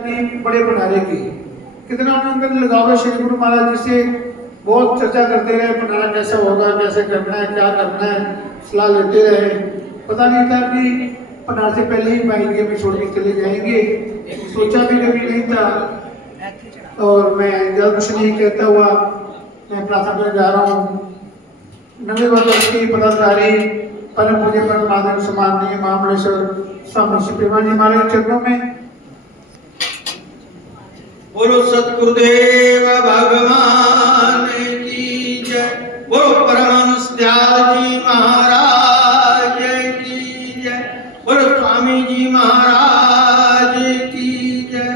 अपनी बड़े भंडारे की कितना उन्होंने लगाव है श्री गुरु महाराज जी से बहुत चर्चा करते रहे, भंडारा कैसा होगा, कैसे करना है, क्या करना है, सलाह लेते रहे। पता नहीं था कि भंडारे से पहले ही पाएंगे भी छोड़ के चले जाएंगे, सोचा भी कभी नहीं था। और मैं ज़्यादा कुछ नहीं कहता हुआ मैं प्रार्थना करने जा रहा हूँ। नवे वर्ष की पदाधिकारी परम पूज्य परमानंद सम्माननीय महामंडलेश्वर स्वामी श्री प्रेमानंद जी महाराज चरणों में। बोलो सतगुरुदेव भगवान की जय, बोलो परमहंस दयाल जी महाराज की जय, बोलो स्वामी जी महाराज की जय,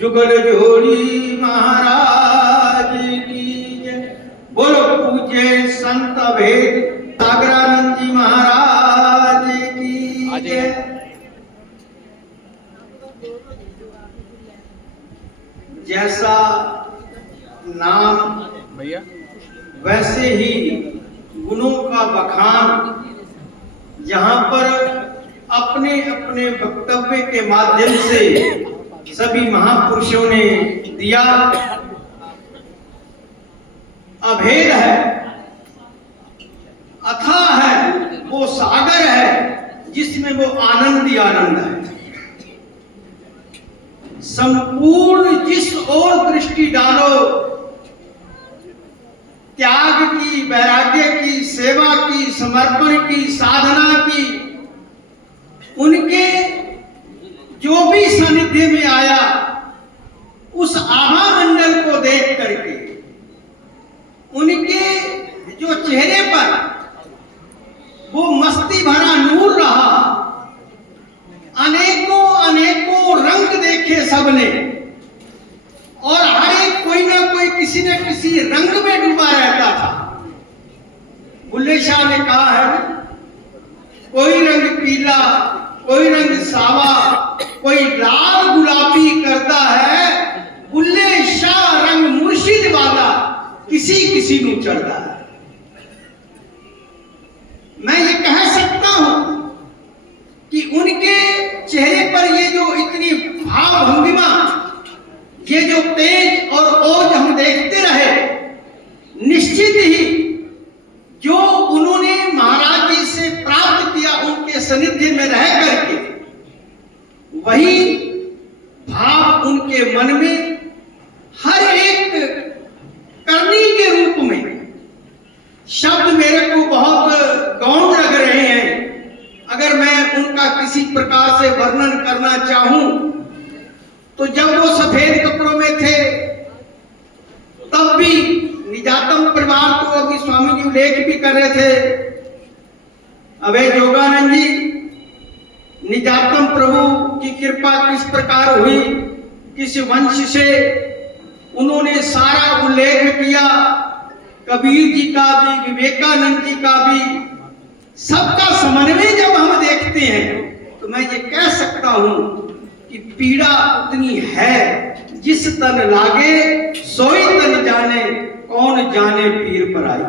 जुगल जोड़ी महाराज की जय, बोलो पूज्य संत भेद सागरानंद जी महाराज की जय। जैसा नाम भैया वैसे ही गुणों का बखान यहाँ पर अपने अपने वक्तव्य के माध्यम से सभी महापुरुषों ने दिया। अभेद है, अथाह है, वो सागर है जिसमें वो आनंद ही आनंद है। संपूर्ण जिस ओर दृष्टि डालो, त्याग की, वैराग्य की, सेवा की, समर्पण की, साधना की, उनके जो भी सानिध्य में आया उस आभा मंडल को देख करके उनके जो चेहरे पर वो मस्ती भरा नूर रहा। अनेकों अनेकों रंग देखे सबने और हर एक कोई ना कोई किसी न किसी रंग में डूबा रहता था। बुल्ले शाह ने कहा है, कोई रंग पीला, कोई रंग सावा, कोई लाल गुलाबी करता है, बुल्ले शाह रंग मुर्शिद वाला किसी किसी ਨੂੰ चढ़ता है। मैं ये कह सकता हूं कि उनके चेहरे पर ये जो इतनी भाव भंगिमा, ये जो तेज और ओज हम देखते रहे, निश्चित ही जो उन्होंने महाराज जी से प्राप्त किया उनके सानिध्य में रह करके, वही भाव उनके मन में हर एक करनी के रूप में, शब्द मेरे को बहुत गौण लग रहे हैं। अगर मैं उनका किसी प्रकार से वर्णन करना चाहूं तो जब वो सफेद कपड़ों में थे तब भी निजातम परिवार, तो अभी स्वामी जी उल्लेख भी कर रहे थे, अभय योगानंद जी, निजातम प्रभु की कृपा किस प्रकार हुई, किस वंश से, उन्होंने सारा उल्लेख किया। कबीर जी का भी, विवेकानंद जी का भी, सबका समन्वय जब हम देखते हैं तो मैं ये कह सकता हूं कि पीड़ा उतनी है जिस तन लागे सोई तन जाने, कौन जाने पीर पर आई।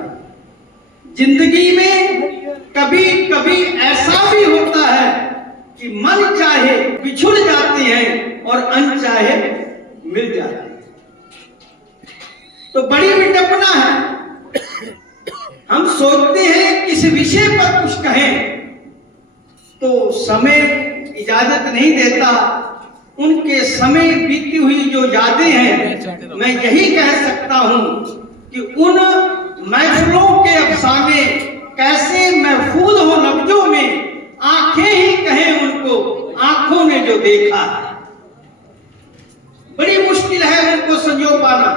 जिंदगी में कभी कभी ऐसा भी होता है कि मन चाहे बिछुड़ जाते हैं और अनचाहे मिल जाते हैं। तो बड़ी विडंबना है, हम सोचते हैं किस विषय पर कुछ कहें तो समय इजाजत नहीं देता। उनके समय बीती हुई जो यादें हैं, मैं यही कह सकता हूं कि उन महफिलों के अफसाने कैसे महफूज हो लफ्जों में, आंखें ही कहें उनको, आंखों ने जो देखा है। बड़ी मुश्किल है उनको संजो पाना।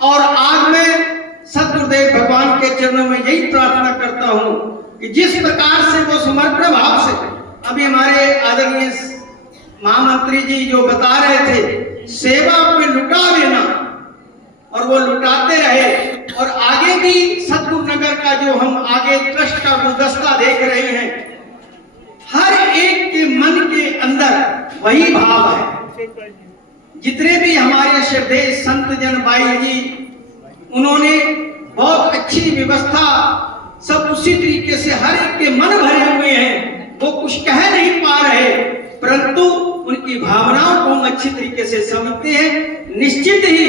और आज मैं सतगुरुदेव भगवान के चरणों में यही प्रार्थना करता हूं कि जिस प्रकार से वो समर्पण भाव से, अभी हमारे आदरणीय महामंत्री जी जो बता रहे थे, सेवा पे लुटा देना, और वो लुटाते रहे। और आगे भी सतगुरु नगर का जो हम आगे ट्रस्ट का गुलदस्ता देख रहे हैं, हर एक के मन के अंदर वही भाव है। जितने भी हमारे श्रद्धेय संत जन भाई जी, उन्होंने बहुत अच्छी व्यवस्था, सब उसी तरीके से हर एक के मन भरे हुए हैं, वो कुछ कह नहीं पा रहे, परंतु उनकी भावनाओं को हम अच्छी तरीके से समझते हैं। निश्चित ही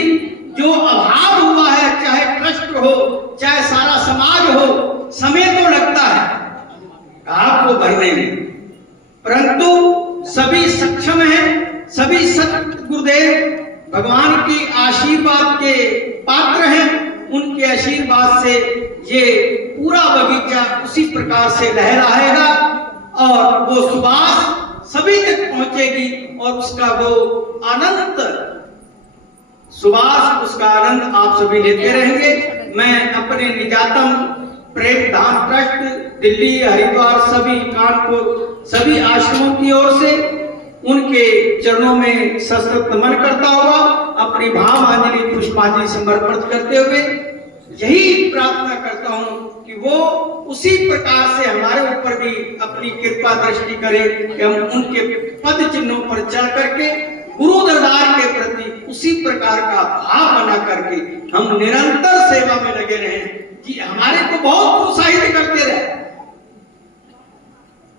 जो अभाव हुआ है, चाहे ट्रस्ट हो, चाहे सारा समाज हो, समय तो लगता है घाव को भरने में, परंतु सभी सक्षम हैं, सभी सतगुरुदेव भगवान की आशीर्वाद के पात्र हैं। उनके आशीर्वाद से ये पूरा बगीचा उसी प्रकार से लहराएगा और वो सुबास सभी तक पहुंचेगी और उसका वो अनंत सुबास, उसका आनंद आप सभी लेते रहेंगे। मैं अपने निजातम प्रेम धाम ट्रस्ट दिल्ली, हरिद्वार, सभी कानपुर, सभी आश्रमों की ओर से उनके चरणों में सशक्त नमन करता हुआ अपनी भावांजलि पुष्पांजलि समर्पित करते हुए यही प्रार्थना करता हूं कि वो उसी प्रकार से हमारे ऊपर भी अपनी कृपा दृष्टि करे कि हम उनके पद चिन्हों पर चल करके गुरु दरबार के प्रति उसी प्रकार का भाव बना करके हम निरंतर सेवा में लगे रहें कि हमारे को बहुत प्रोत्साहित करते रहे।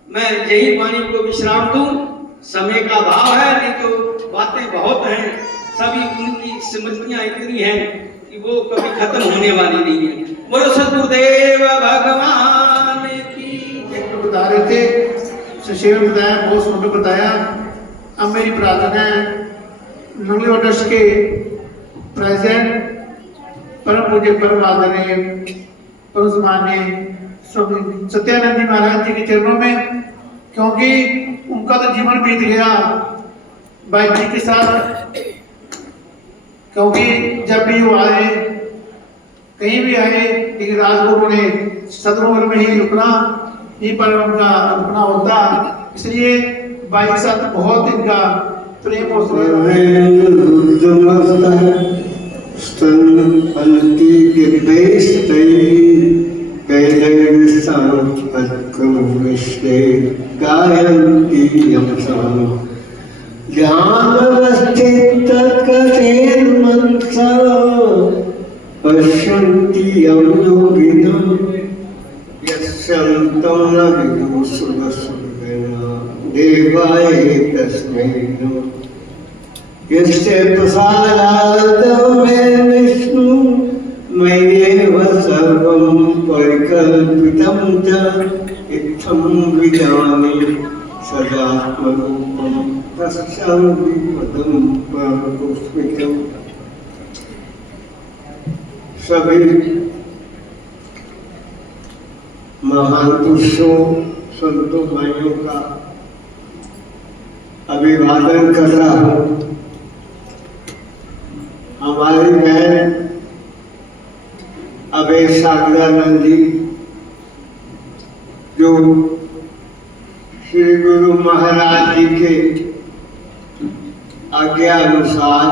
मैं यही वाणी को विश्राम दूं, समय का भाव है, नहीं तो बातें बहुत हैं, सभी उनकी स्मृतियां इतनी हैं कि वो कभी खत्म होने वाली नहीं है। बोलो सतगुरुदेव भगवान की। एक तो बता रहे थे, सुशील बताया, बहुत सुंदर बताया। अब मेरी प्रार्थना है नंगली ट्रस्ट के प्रेसिडेंट परम पूज्य परम आदरणीय परम सम्माननीय स्वामी सत्यानंद जी महाराज जी के चरणों में, क्योंकि उनका तो जीवन बीत गया बाइक जी के साथ। क्योंकि जब भी वो आए, कहीं भी आए, लेकिन राजगुरु ने सदगुरु में ही रुकना, यहीं पर उनका रुकना होता। इसलिए बाइक के साथ बहुत इनका प्रेम और पश्यन्ति योगिनः यस्यन्तं न विदुषुर्वसुर्गेण देवाय तस्मै नमः। यस्य प्रसादात् मे विष्णु मय्येव सर्वं परिकल्पितं च इत्थं विजाने सदात्मरूपं तस्यां विपदं परमपुष्पितम्। सभी महान पुरुषों, संतों, भाइयों का अभिवादन कर रहा हूँ। हमारी बहन अभय सागरानंद जी, जो श्री गुरु महाराज जी के आज्ञा अनुसार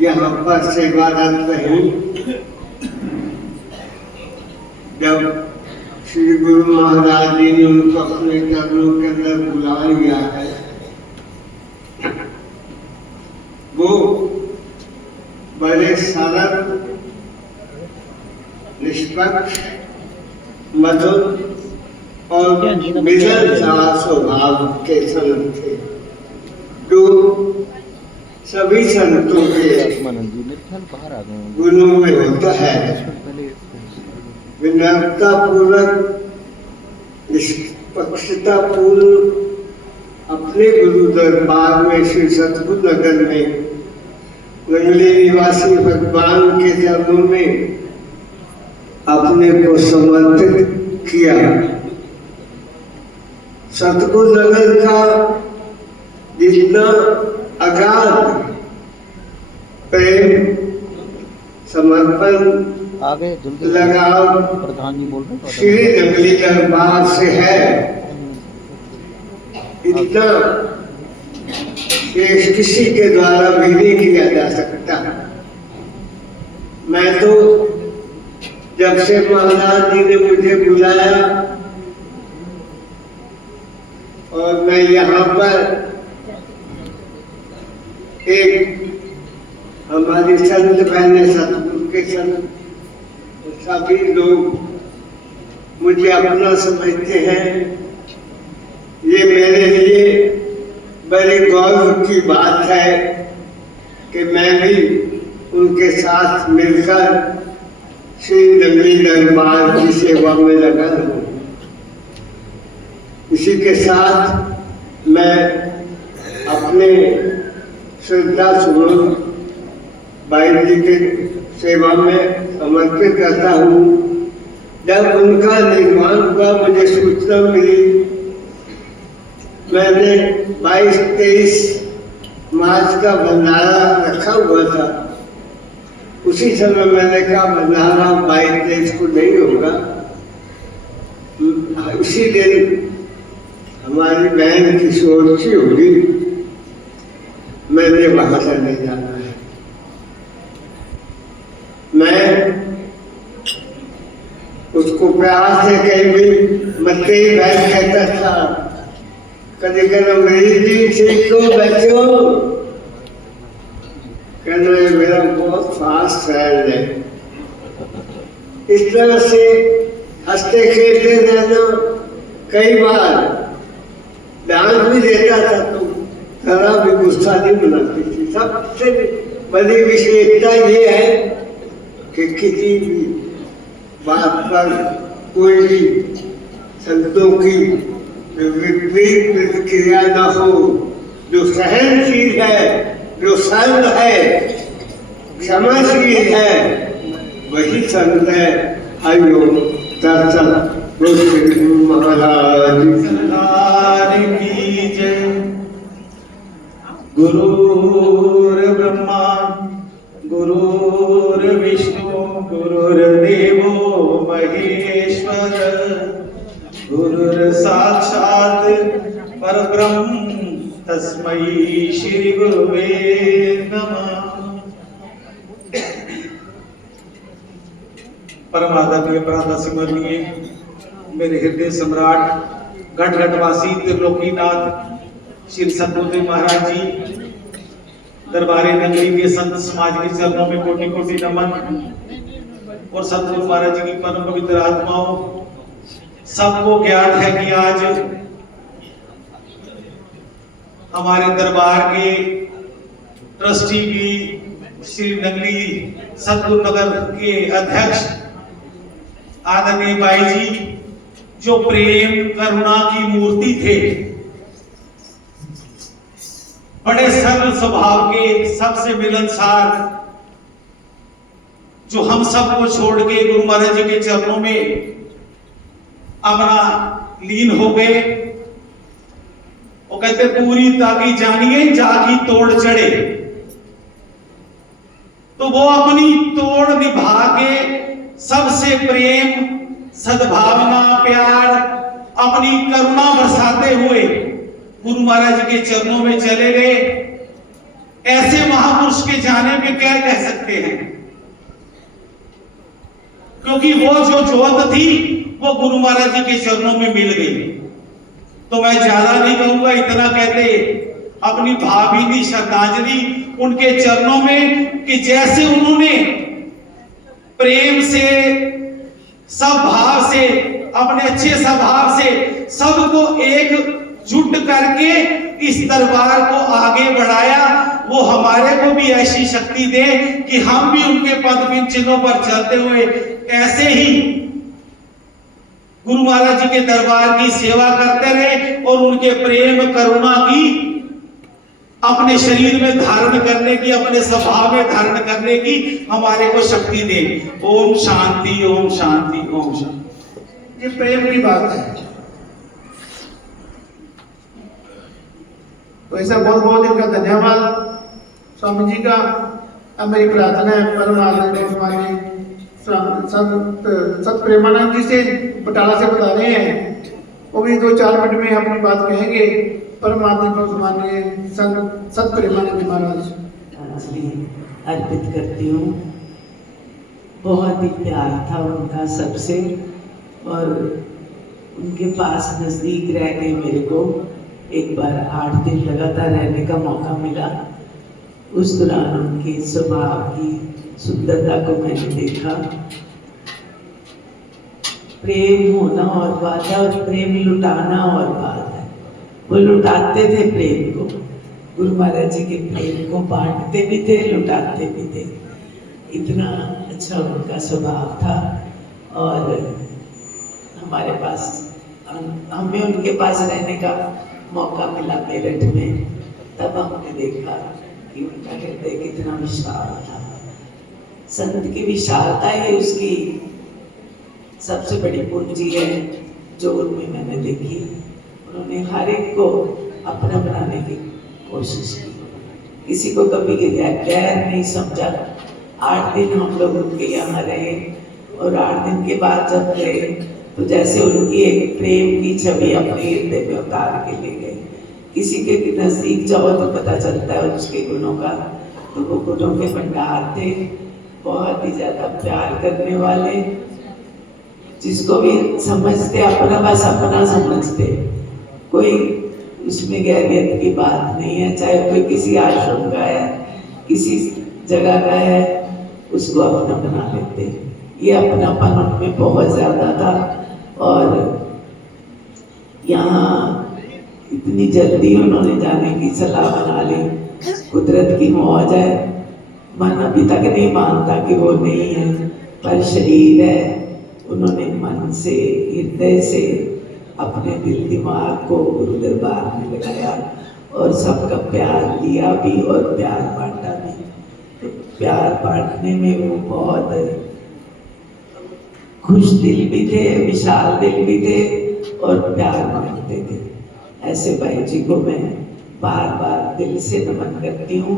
यहाँ पर सेवारत रही। जब श्री गुरु महाराज जी ने उनको अपने चरणों के अंदर बुला लिया है, वो बड़े सरल, निष्पक्ष, मधुर और मिलनसार स्वभाव के संत थे, जो सभी संतों के गुणों में होता है। विनम्रता पूर्वक, निष्पक्षता पूर्व अपने गुरु दरबार में श्री सतगुरु नगर में नंगली निवासी भगवान के चरणों में अपने को समर्पित किया। सतगुरु नगर का जितना अगाध प्रेम, समर्पण, लगाव प्रधान जी बोल रहे श्री नंगली दरबार से है, इतना किसी के द्वारा भी नहीं किया जा सकता। मैं तो जब से महाराज जी ने मुझे बुलाया और मैं यहाँ पर एक हमारी संत बहने, सतगुरु के संत, सभी लोग मुझे अपना समझते हैं ये मेरे लिए बड़े गौरव की बात है कि मैं भी उनके साथ मिलकर श्री नगरी दरबार की सेवा में लगा हूँ। इसी के साथ मैं अपने श्रद्धा सुमन भाई जी के सेवा में समर्पित करता हूँ। जब उनका निर्माण हुआ मुझे सूचना मिली, मैंने 22-23 मार्च का भंडारा रखा हुआ था। उसी समय मैंने कहा भंडारा 22-23 को नहीं होगा, इसी दिन हमारी बहन की सोची होगी, मैंने वहां से नहीं जाना है। मैं उसको प्यार से कहीं भी मत्ते ही बैठ कहता था, कभी कहना मरीज जी ठीक हो बच्चों, कहना मेरा बहुत फास्ट फ्रेंड है। इस तरह से हंसते खेलते रहना, कई बार डांट भी देता था तो जरा भी गुस्सा नहीं बनाती थी। सबसे बड़ी विशेषता ये है कि किसी भी बात पर कोई भी संतों की विपरीत प्रतिक्रिया न हो। जो सहनशील है, जो सरल है, क्षमाशील है, वही संत है। हरिओम दर्शन महाराज की जय। गुरुर्ब्रह्मा गुरुर्विष्णु गुरुर्देवो महेश्वर, गुरुर्साक्षात् परब्रह्म तस्मै श्री गुरुवे नमः। परम आदरणीय प्रातःस्मरणीय मेरे हृदय सम्राट घट घटवासी त्रिलोकीनाथ श्री सतगुरुदेव महाराज जी, दरबारे नगरी के संत समाज के चरणों में कोटि कोटि नमन। और सतगुरु महाराज जी की परम पवित्र आत्माओं, सबको ज्ञात है कि आज हमारे दरबार के ट्रस्टी भी श्री नगरी सतगुरु नगर के अध्यक्ष आदरणीय भाई जी, जो प्रेम करुणा की मूर्ति थे, बड़े सरल स्वभाव के, सबसे मिलनसार, जो हम सबको छोड़ के गुरु महाराज जी के चरणों में अपना लीन हो गए। वो कहते पूरी ताकि जानिए जाकी तोड़ चढ़े। तो वो अपनी तोड़ निभा के सबसे प्रेम, सद्भावना, प्यार, अपनी करुणा बरसाते हुए गुरु महाराज के चरणों में चले गए। ऐसे महापुरुष के जाने में क्या कह सकते हैं, क्योंकि वो जो जोत थी वो गुरु महाराज जी के चरणों में मिल गई। तो मैं ज्यादा नहीं कहूंगा, इतना कहते अपनी भावभीनी श्रद्धांजलि उनके चरणों में कि जैसे उन्होंने प्रेम से, सद्भाव से, अपने अच्छे स्वभाव से सबको एकजुट करके इस दरबार को आगे बढ़ाया, वो हमारे को भी ऐसी शक्ति दे कि हम भी उनके पद चिन्हों पर चलते हुए ऐसे ही गुरु महाराज जी के दरबार की सेवा करते रहे और उनके प्रेम करुणा की अपने शरीर में धारण करने की, अपने स्वभाव में धारण करने की हमारे को शक्ति दे। ओम शांति, ओम शांति, ओम शांति। ये प्रेम की बात है। तो ऐसा बहुत बहुत इनका धन्यवाद स्वामी जी का। अब मेरी प्रार्थना है परम आदरणीय स्वामी संत प्रेमानंद जी से बटाला से बता रहे हैं, वो भी 2-4 मिनट में अपनी बात कहेंगे। परम आदरणीय संत प्रेमानंद महाराज अर्पित करती हूँ। बहुत ही प्यार था उनका सबसे, और उनके पास नज़दीक रह के मेरे को एक बार 8 दिन लगातार रहने का मौका मिला। उस दौरान उनके स्वभाव की सुंदरता को मैंने देखा। प्रेम होना और बात है, और प्रेम लुटाना और बात है। वो लुटाते थे प्रेम को, गुरु महाराज जी के प्रेम को बांटते भी थे, लुटाते भी थे। इतना अच्छा उनका स्वभाव था। और हमारे पास, हमें उनके पास रहने का मौका मिला मेरठ में, तब हमने देखा कि उनका हृदय कितना विशाल था। संत की विशालता ही उसकी सबसे बड़ी पूंजी है जो उनमें मैंने देखी। उन्होंने हर एक को अपना बनाने की कोशिश की, किसी को कभी गैर नहीं समझा। 8 दिन हम लोग उनके यहाँ रहे और 8 दिन के बाद जब गए तो जैसे उनकी एक प्रेम की छवि अपने हृदय में उतार के ले गए। किसी के नजदीक जाओ तो पता चलता है उसके गुणों का, तो वो गुणों के भंडार थे। बहुत ही ज्यादा प्यार करने वाले, जिसको भी समझते अपना बस अपना समझते, कोई उसमें गैरियत की बात नहीं है। चाहे कोई किसी आश्रम का है, किसी जगह का है, उसको अपना बना लेते। ये अपनापन उनमें बहुत ज्यादा था। और यहाँ इतनी जल्दी उन्होंने जाने की सलाह बना ली, कुदरत की मौज है। मन अभी तक नहीं मानता कि वो नहीं है, पर शरीर है। उन्होंने मन से, हृदय से अपने दिल दिमाग को गुरु दरबार में लगाया और सबका प्यार लिया भी और प्यार बांटा भी। तो प्यार बांटने में वो बहुत खुश दिल भी थे, विशाल दिल भी थे और प्यार बांटते थे। ऐसे भाई जी को मैं बार बार दिल से नमन करती हूँ।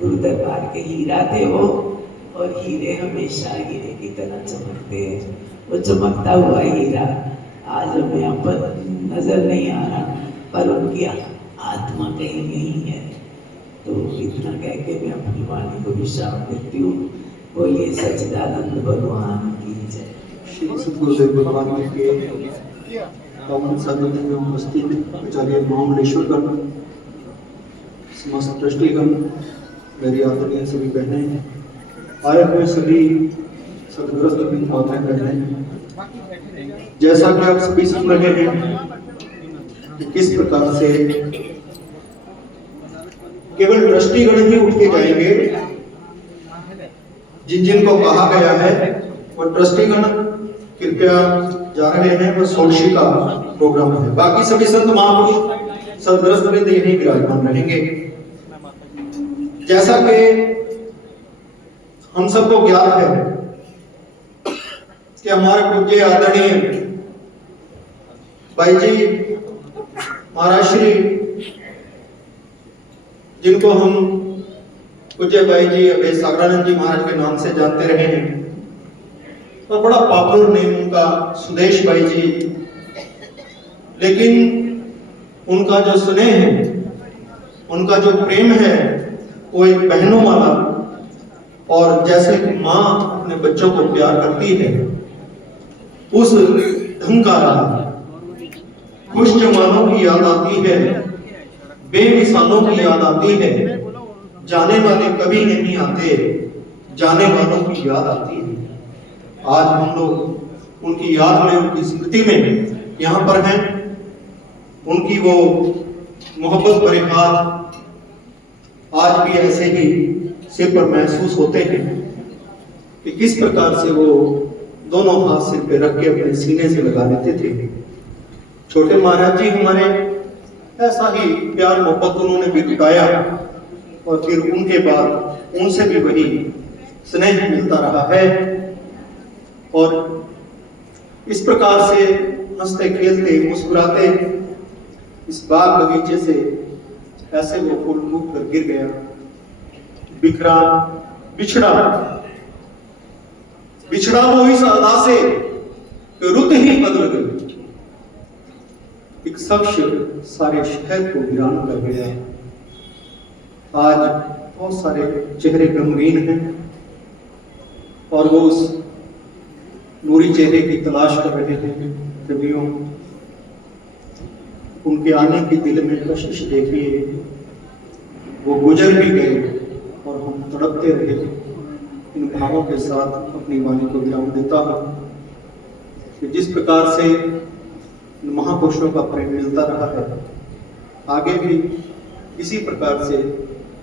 गुरु दरबार के हीरा थे वो, और हीरे हमेशा हीरे की तरह चमकते हैं। वो चमकता हुआ हीरा आज हमें यहाँ पर नजर नहीं आ रहा, पर उनकी आत्मा कहीं यही है। तो इतना कह के मैं अपनी वाणी को विश्राम देती हूँ। बोलिए सच्चिदानंद भगवान की जय। श्री सद्गुरुदेव भगवान के पावन सानिध्य में उपस्थित आचार्य महामंडलेश्वरगण, समस्त ट्रस्टीगण, मेरी आदरणीय सभी बहनें, आए हुए सभी सदग्रस्त माताएं बहनें, जैसा कि आप सभी सुन रहे हैं कि किस प्रकार से केवल ट्रस्टीगण ही उठ के जाएंगे। जिन जिन को कहा गया है वो ट्रस्टीगण कृपया जा रहे हैं। वो सोलशी का प्रोग्राम है। बाकी सभी संत महापुरुष सदग्रस्त वृंद यहीं विराजमान रहेंगे। जैसा कि हम सबको ज्ञात है कि हमारे पूज्य आदरणीय भाई जी महाराज श्री, जिनको हम पूज्य भाई जी अभय सागरानंद जी महाराज के नाम से जानते रहे हैं, और बड़ा पॉपुलर नेम उनका सुदेश भाई जी, लेकिन उनका जो स्नेह है, उनका जो प्रेम है, वो एक बहनों वाला, और जैसे माँ अपने बच्चों को प्यार करती है उस ढंग का रहा। खुश जमानों की याद आती है, बेमिसालों की याद आती है, जाने वाले कभी नहीं आते, जाने वालों की याद आती है। आज हम लोग उनकी याद में, उनकी स्मृति में यहाँ पर हैं। उनकी वो मोहब्बत भरे हाथ आज भी ऐसे ही सिर पर महसूस होते हैं कि किस प्रकार से वो दोनों हाथ सिर पे रख के अपने सीने से लगा लेते थे। छोटे महाराज जी हमारे ऐसा ही प्यार मोहब्बत उन्होंने भी लुटाया, और फिर उनके बाद उनसे भी वही स्नेह मिलता रहा है। और इस प्रकार से हंसते खेलते मुस्कुराते इस बाग बगीचे से ऐसे वो फूल फूट कर गिर गया, बिखरा, बिछड़ा वो इस अदा से रुत ही बदल गई। एक शख्स सारे शहर को वीरान कर गया। आज बहुत सारे चेहरे गमगीन हैं और वो उस नूरी चेहरे की तलाश कर रहे हैं। कवियों, उनके आने की दिल में कशिश देखिए। वो गुजर भी गए और हम तड़पते रहे। इन भावों के साथ अपनी वाणी को विराम देता हूँ कि जिस प्रकार से महापुरुषों का प्रेम मिलता रहा है, आगे भी इसी प्रकार से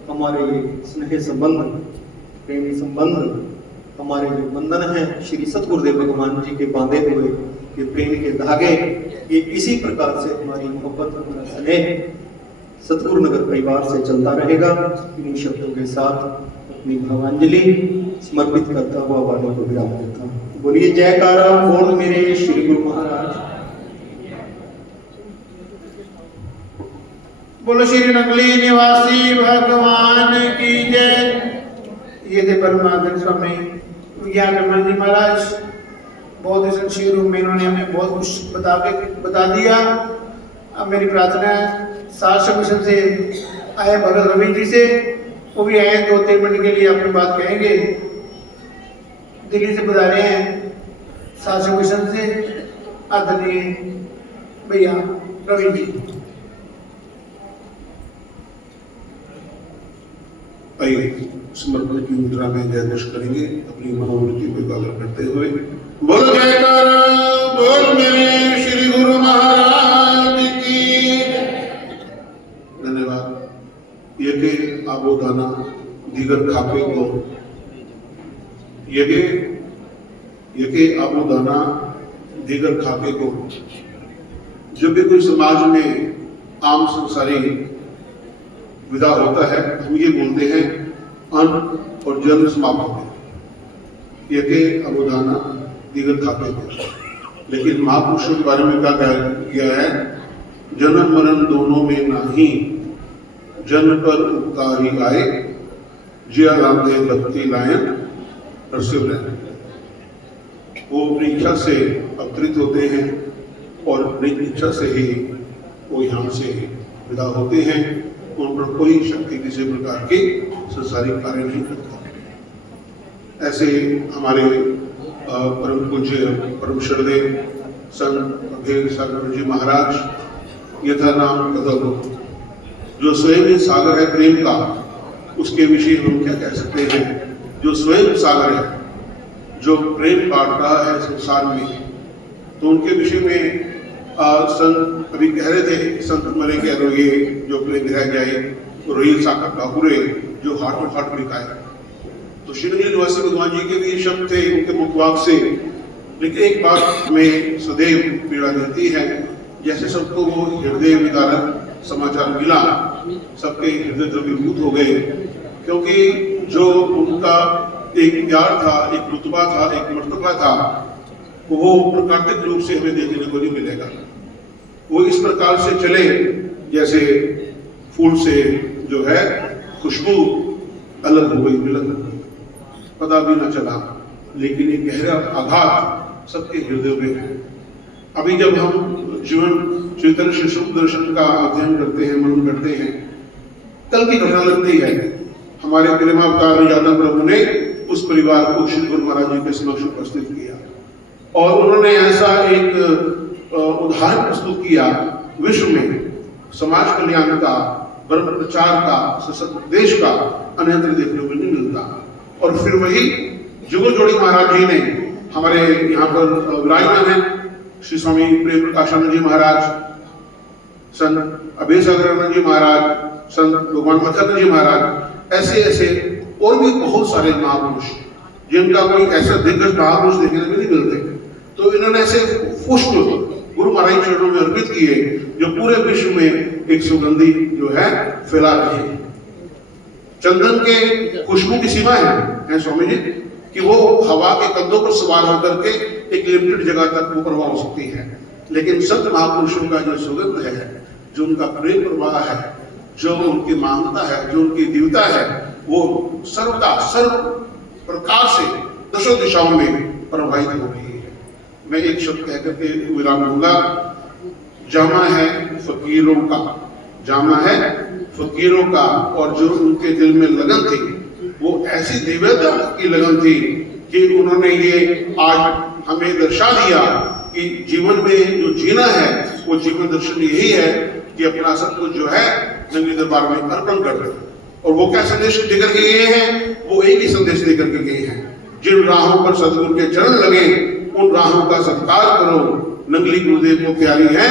हमारे ये स्नेह संबंध, प्रेमी संबंध, हमारे जो बंधन हैं श्री सतगुरुदेव भगवान जी के बांधे हुए ये प्रेम के धागे, ये इसी प्रकार से हमारी मोहब्बत, हमारा स्नेह सतगुरु नगर परिवार से चलता रहेगा। इन्हीं शब्दों के साथ अपनी भावांजलि समर्पित करता हुआ वाणी को विराम देता हूँ। बोलिए जयकारा बोल मेरे श्री गुरु महाराज। बोलो श्री नंगली निवासी भगवान की जय। ये थे परमानंद स्वामी विज्ञान रमन जी महाराज। बहुत ही संक्षिप्त रूप में इन्होंने हमें बहुत कुछ बता दिया। अब मेरी प्रार्थना है सारस्वत मिशन से आए भगत रवि जी से, वो भी आए 2-3 मिनट के लिए अपनी बात कहेंगे। दिल्ली से पधारे हैं सारस्वत मिशन से आदरणीय भैया रवि जी। आइए समर्पण की मुद्रा में जय घोष करेंगे अपनी मनोवृत्ति को एकाग्र करते हुए। बोल जयकारा बोल मेरे श्री गुरु महाराज की। धन्यवाद। यके आबो दाना दीगर खापे को, यके आबो दाना दीगर खापे को। जब भी कोई समाज में आम संसारी विदा होता है, हम ये बोलते हैं अन्न और जल समाप्त हो गए, यके अबोदाना दीगर खाते थे। लेकिन महापुरुषों के बारे में क्या कहा गया है? जन्म मरण दोनों में नाही, जन्म पर उतारी आए, जिया रामदेव भक्ति लायन नरसिंह रहने। वो अपनी इच्छा से अवतरित होते हैं और अपनी इच्छा से ही वो यहाँ से विदा होते हैं। उन पर कोई शक्ति किसी प्रकार की संसारिक कार्य नहीं करता। ऐसे हमारे परम पूज्य परम श्रद्धेय संत अभेद सागर जी महाराज यथा नाम कदम, जो स्वयं ही सागर है प्रेम का, उसके विषय हम क्या कह सकते हैं? जो स्वयं सागर है, जो प्रेम बांट रहा है संसार में, तो उनके विषय में संत अभी कह रहे थे, संत मरे कह रोए जो अपने ग्रह जाए, रोई साकर कापुरे जो हाटों हाट बिकाए। तो श्री निवासी भगवान जी के भी शब्द थे उनके मुखवाक से। लेकिन एक बात हमें सदैव पीड़ा देती है, जैसे सबको वो हृदय विदारक समाचार मिला, सबके हृदय द्रवीभूत हो गए, क्योंकि जो उनका एक प्यार था, एक रुतबा था, एक मर्तबा था, वो प्राकृतिक रूप से हमें देखने को नहीं मिलेगा। वो इस प्रकार से चले जैसे फूल से जो है खुशबू अलग हो गई, मिलन हो गई, पता भी न चला। लेकिन एक गहरा आघात सबके हृदय में है। अभी जब हम जीवन चैतन्य शिशु दर्शन का अध्ययन करते हैं, मनन करते हैं, कल की घटना लगती है। हमारे प्रेमावतार यादव प्रभु ने उस परिवार को श्री गुरु महाराज जी के समक्ष उपस्थित किया और उन्होंने ऐसा एक उदाहरण प्रस्तुत किया विश्व में समाज कल्याण का, ब्रह्म प्रचार का, सशक्त देश का अन्यत्र देखने को नहीं मिलता। और फिर वही जुगल जोड़ी महाराज जी ने हमारे यहाँ पर विराजमान है श्री स्वामी प्रेम प्रकाशानंद जी महाराज, संत अभेद सागरानंद जी महाराज, संत भगवान मथानंद जी महाराज, ऐसे ऐसे और भी बहुत सारे महापुरुष जिनका कोई ऐसा दिग्गज महापुरुष देखने को नहीं मिलते। तो इन्होंने ऐसे पुष्प गुरु महाराज चरणों में अर्पित किए जो पूरे विश्व में एक सुगंधी जो है फैला रहे हैं। चंदन के खुशबू की सीमा है स्वामी जी, कि वो हवा के कंधों पर सवार होकर के एक लिमिटेड जगह तक वो प्रवाह हो सकती है। लेकिन संत महापुरुषों का जो सुगंध है, जो उनका प्रेम प्रवाह है, जो उनकी मानता है, जो उनकी दिव्यता है, वो सर्वदा सर्व प्रकार से दशों दिशाओं में प्रवाहित हो रही है। मैं एक शब्द कहकर के विराम दूंगा। जामा है फकीरों का, जामा है फकीरों का, और जो उनके दिल में लगन थी वो ऐसी दिव्यता की लगन थी कि उन्होंने ये आज हमें दर्शा दिया कि जीवन में जो जीना है वो जीवन दर्शन यही है कि अपना सब कुछ जो है नंगे दरबार में अर्पण कर दे। और वो क्या संदेश देकर के गए हैं? वो एक ही संदेश देकर के गए हैं, जिन राहों पर सदगुरु के चरण लगे उन राहों का सत्कार करो, नंगली गुरुदेव को प्यारी है,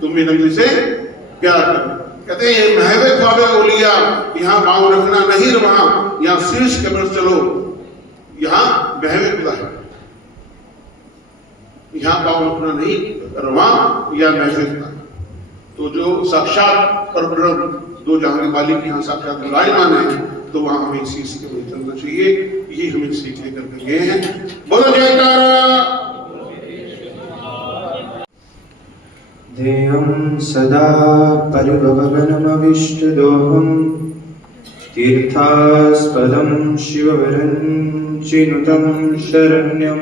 तुम भी नंगली से प्यार करो। कहते हैं महवे ख्वाबे ओलिया, यहाँ पाँव रखना नहीं रवा, यहाँ शीर्ष कमर चलो, यहाँ महवे खुदा है, यहाँ पाँव रखना नहीं रवा या महवे खुदा। तो जो साक्षात परब्रह्म दो जहां के मालिक यहाँ साक्षात विराजमान है, तो वहां हमें शीर्ष के बल चलना चाहिए। ये हमें सीखने करके गए हैं। बोलो जयकारा। ध्येयं सदा परिभवगणमविष्टदोहं तीर्थास्पदं शिवविरञ्चिनुतं शरण्यं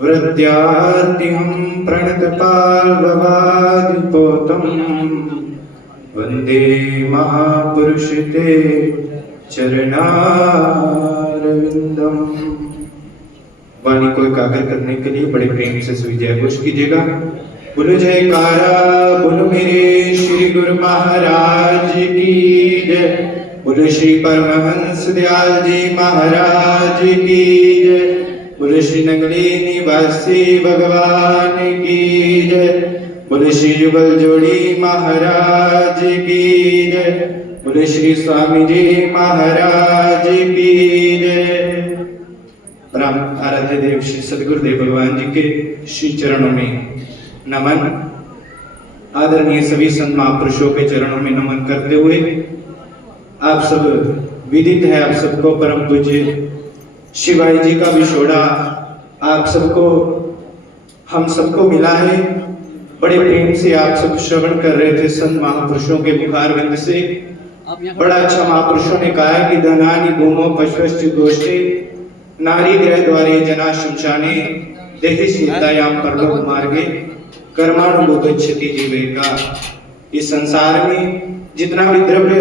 वृद्ध्यार्तिहं प्रणतपाल्भवादिपोतं वन्दे महापुरुषते चरणारविंदम। वाणी को एकाग्र करने के लिए बड़े प्रेम से सभी जय घोष कीजिएगा। बोलो जयकारा, बोलो मेरे श्री गुरु महाराज की जय। बोलो श्री परमहंस दयाल जी महाराज की जय। बोलो श्री नगली निवासी भगवान की जय। बोलो श्री जुगल जोड़ी महाराज की जय। बोलो श्री स्वामी जी महाराज की जय। परम आराध्य देव श्री सदगुरुदेव भगवान जी के श्री चरणों में नमन। आदरणीय सभी संत महापुरुषों के चरणों में नमन करते हुए आप सब विदित है, आप सबको परम पूज्य शिवाई जी का विछोड़ा आप सबको हम सबको मिला है। बड़े प्रेम से आप सब श्रवण कर रहे थे संत महापुरुषों के मुखारविंद से। बड़ा अच्छा महापुरुषों ने कहा कि धनानि भूमो पश्वश्च गोष्ठे नारी गृह द्वारे जना शमशाने देहि सीतायाम परलोक मार्गे कर्माणु गच्छति जीवेका। इस संसार में जितना भी द्रव्य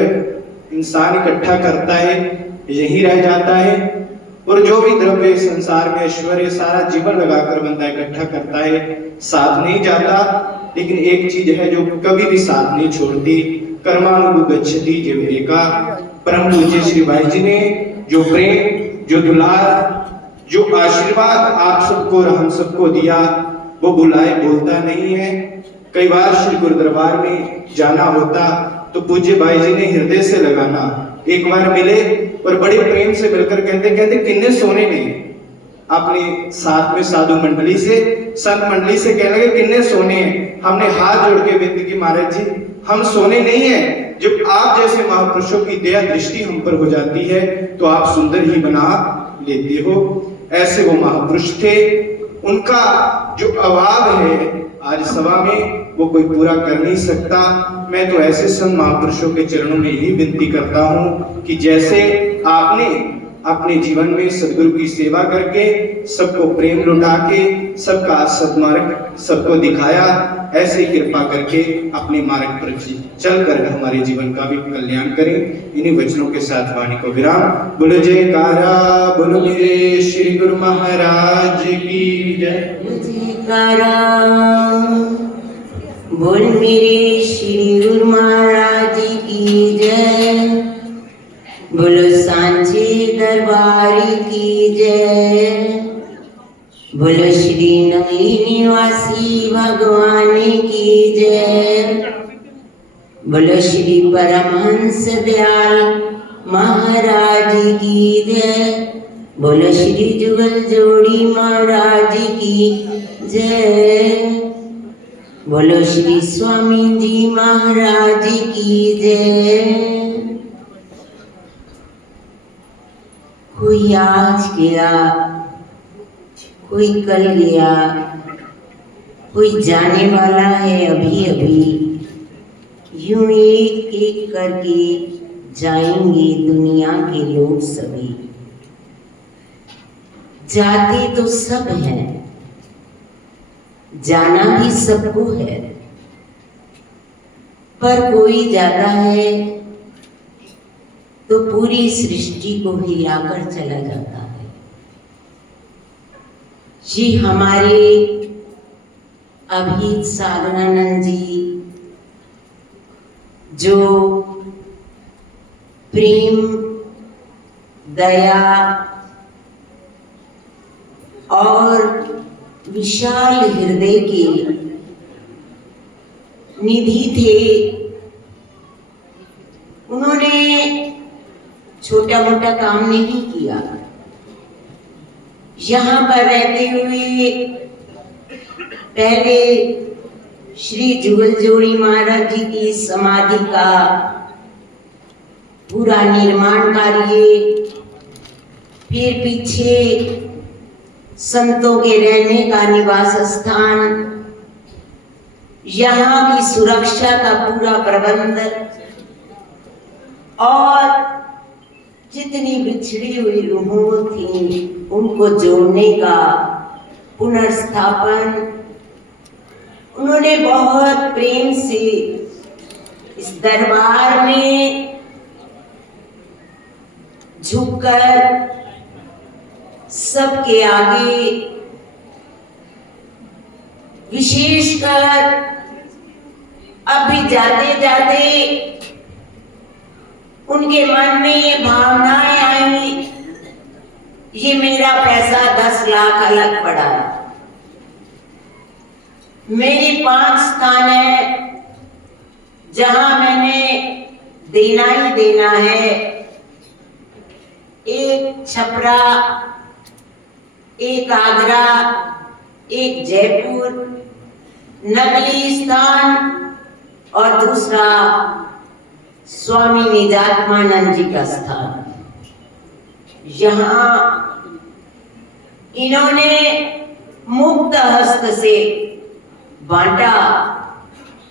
इंसान इकट्ठा करता है यही रह जाता है, और जो भी द्रव्य संसार में ऐश्वर्य सारा जीवन लगाकर बंदा इकट्ठा करता है साथ नहीं जाता। लेकिन एक चीज है जो कभी भी साथ नहीं छोड़ती, कर्माणु गच्छति जीवेका। परम पूज्य श्री भाई जी ने जो प्रेम, जो दुलार, जो आशीर्वाद आप सबको और हम सबको दिया वो बुलाए बोलता नहीं है। कई बार श्री गुरु दरबार में जाना होता तो पूज्य भाई जी ने हृदय से लगाना। एक बार मिले और बड़े प्रेम से मिलकर कहते किन्ने सोने ने, अपने साथ में साधु मंडली से संत मंडली से कहने लगे किन्ने सोने हैं। हमने हाथ जोड़ के विनती की महाराज जी हम सोने नहीं है। जब आप जैसे महापुरुषों की दया दृष्टि हम पर हो जाती है तो आप सुंदर ही बना लेते हो। ऐसे वो महापुरुष थे, उनका जो अभाव है आज सभा में वो कोई पूरा कर नहीं सकता। मैं तो ऐसे संत महापुरुषों के चरणों में यही विनती करता हूँ कि जैसे आपने अपने जीवन में सदगुरु की सेवा करके सबको प्रेम लुटा के सबका सदमार्ग सबको दिखाया, ऐसे ही कृपा करके अपने मार्ग पर चलकर हमारे जीवन का भी कल्याण करें। इन्हीं वचनों के साथ वाणी को विराम। बोलो जयकारा, बोलो मेरे श्री गुरु महाराज की जय। जयकारा, बोल मेरे श्री गुरु महाराज की जय। बोलो सांचे दरबार की जय। बोलो श्री नगली निवासी भगवान की जय। बोलो श्री परमहंस दयाल महाराज की जय। बोलो श्री जुगल जोड़ी महाराज की जय। बोलो श्री स्वामी जी महाराज की जय। कोई आज गया, कोई कल गया, कोई जाने वाला है अभी अभी। यूं एक एक करके जाएंगे दुनिया के लोग सभी। जाते तो सब हैं, जाना भी सबको है, पर कोई जाता है तो पूरी सृष्टि को हिलाकर चला जाता है। जी हमारे अभिजीत साधनानंद जी जो प्रेम, दया और विशाल हृदय के निधि थे, उन्होंने छोटा मोटा काम नहीं किया। यहाँ पर रहते हुए पहले श्री जुगल जोड़ी महाराज जी की समाधि का पूरा निर्माण कार्य, फिर पीछे संतों के रहने का निवास स्थान, यहाँ की सुरक्षा का पूरा प्रबंध और जितनी बिछड़ी हुई रूहों थी उनको जोड़ने का पुनर्स्थापन उन्होंने बहुत प्रेम से इस दरबार में झुककर सबके आगे, विशेषकर अभी जाते जाते उनके मन में ये भावनाएं आई, ये मेरा पैसा 10 लाख अलग पड़ा, मेरे 5 स्थान है जहां मैंने देना ही देना है, एक छपरा, एक आगरा, एक जयपुर नकली स्थान और दूसरा स्वामी निजात्मानंद जी का स्थान। यहाँ इन्होंने मुक्त हस्त से बांटा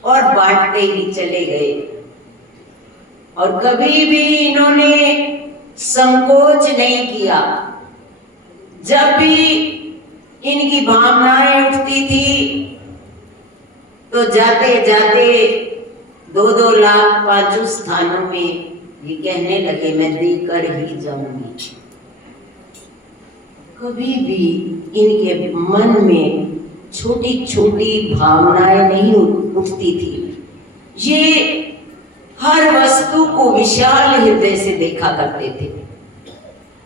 और बांटते ही चले गए और कभी भी इन्होंने संकोच नहीं किया। जब भी इनकी भावनाएं उठती थी तो जाते जाते 2-2 लाख 5 स्थानों में ये कहने लगे मैं देकर ही जाऊंगी। कभी भी इनके मन में छोटी छोटी भावनाएं नहीं उठती थी। ये हर वस्तु को विशाल हृदय से देखा करते थे।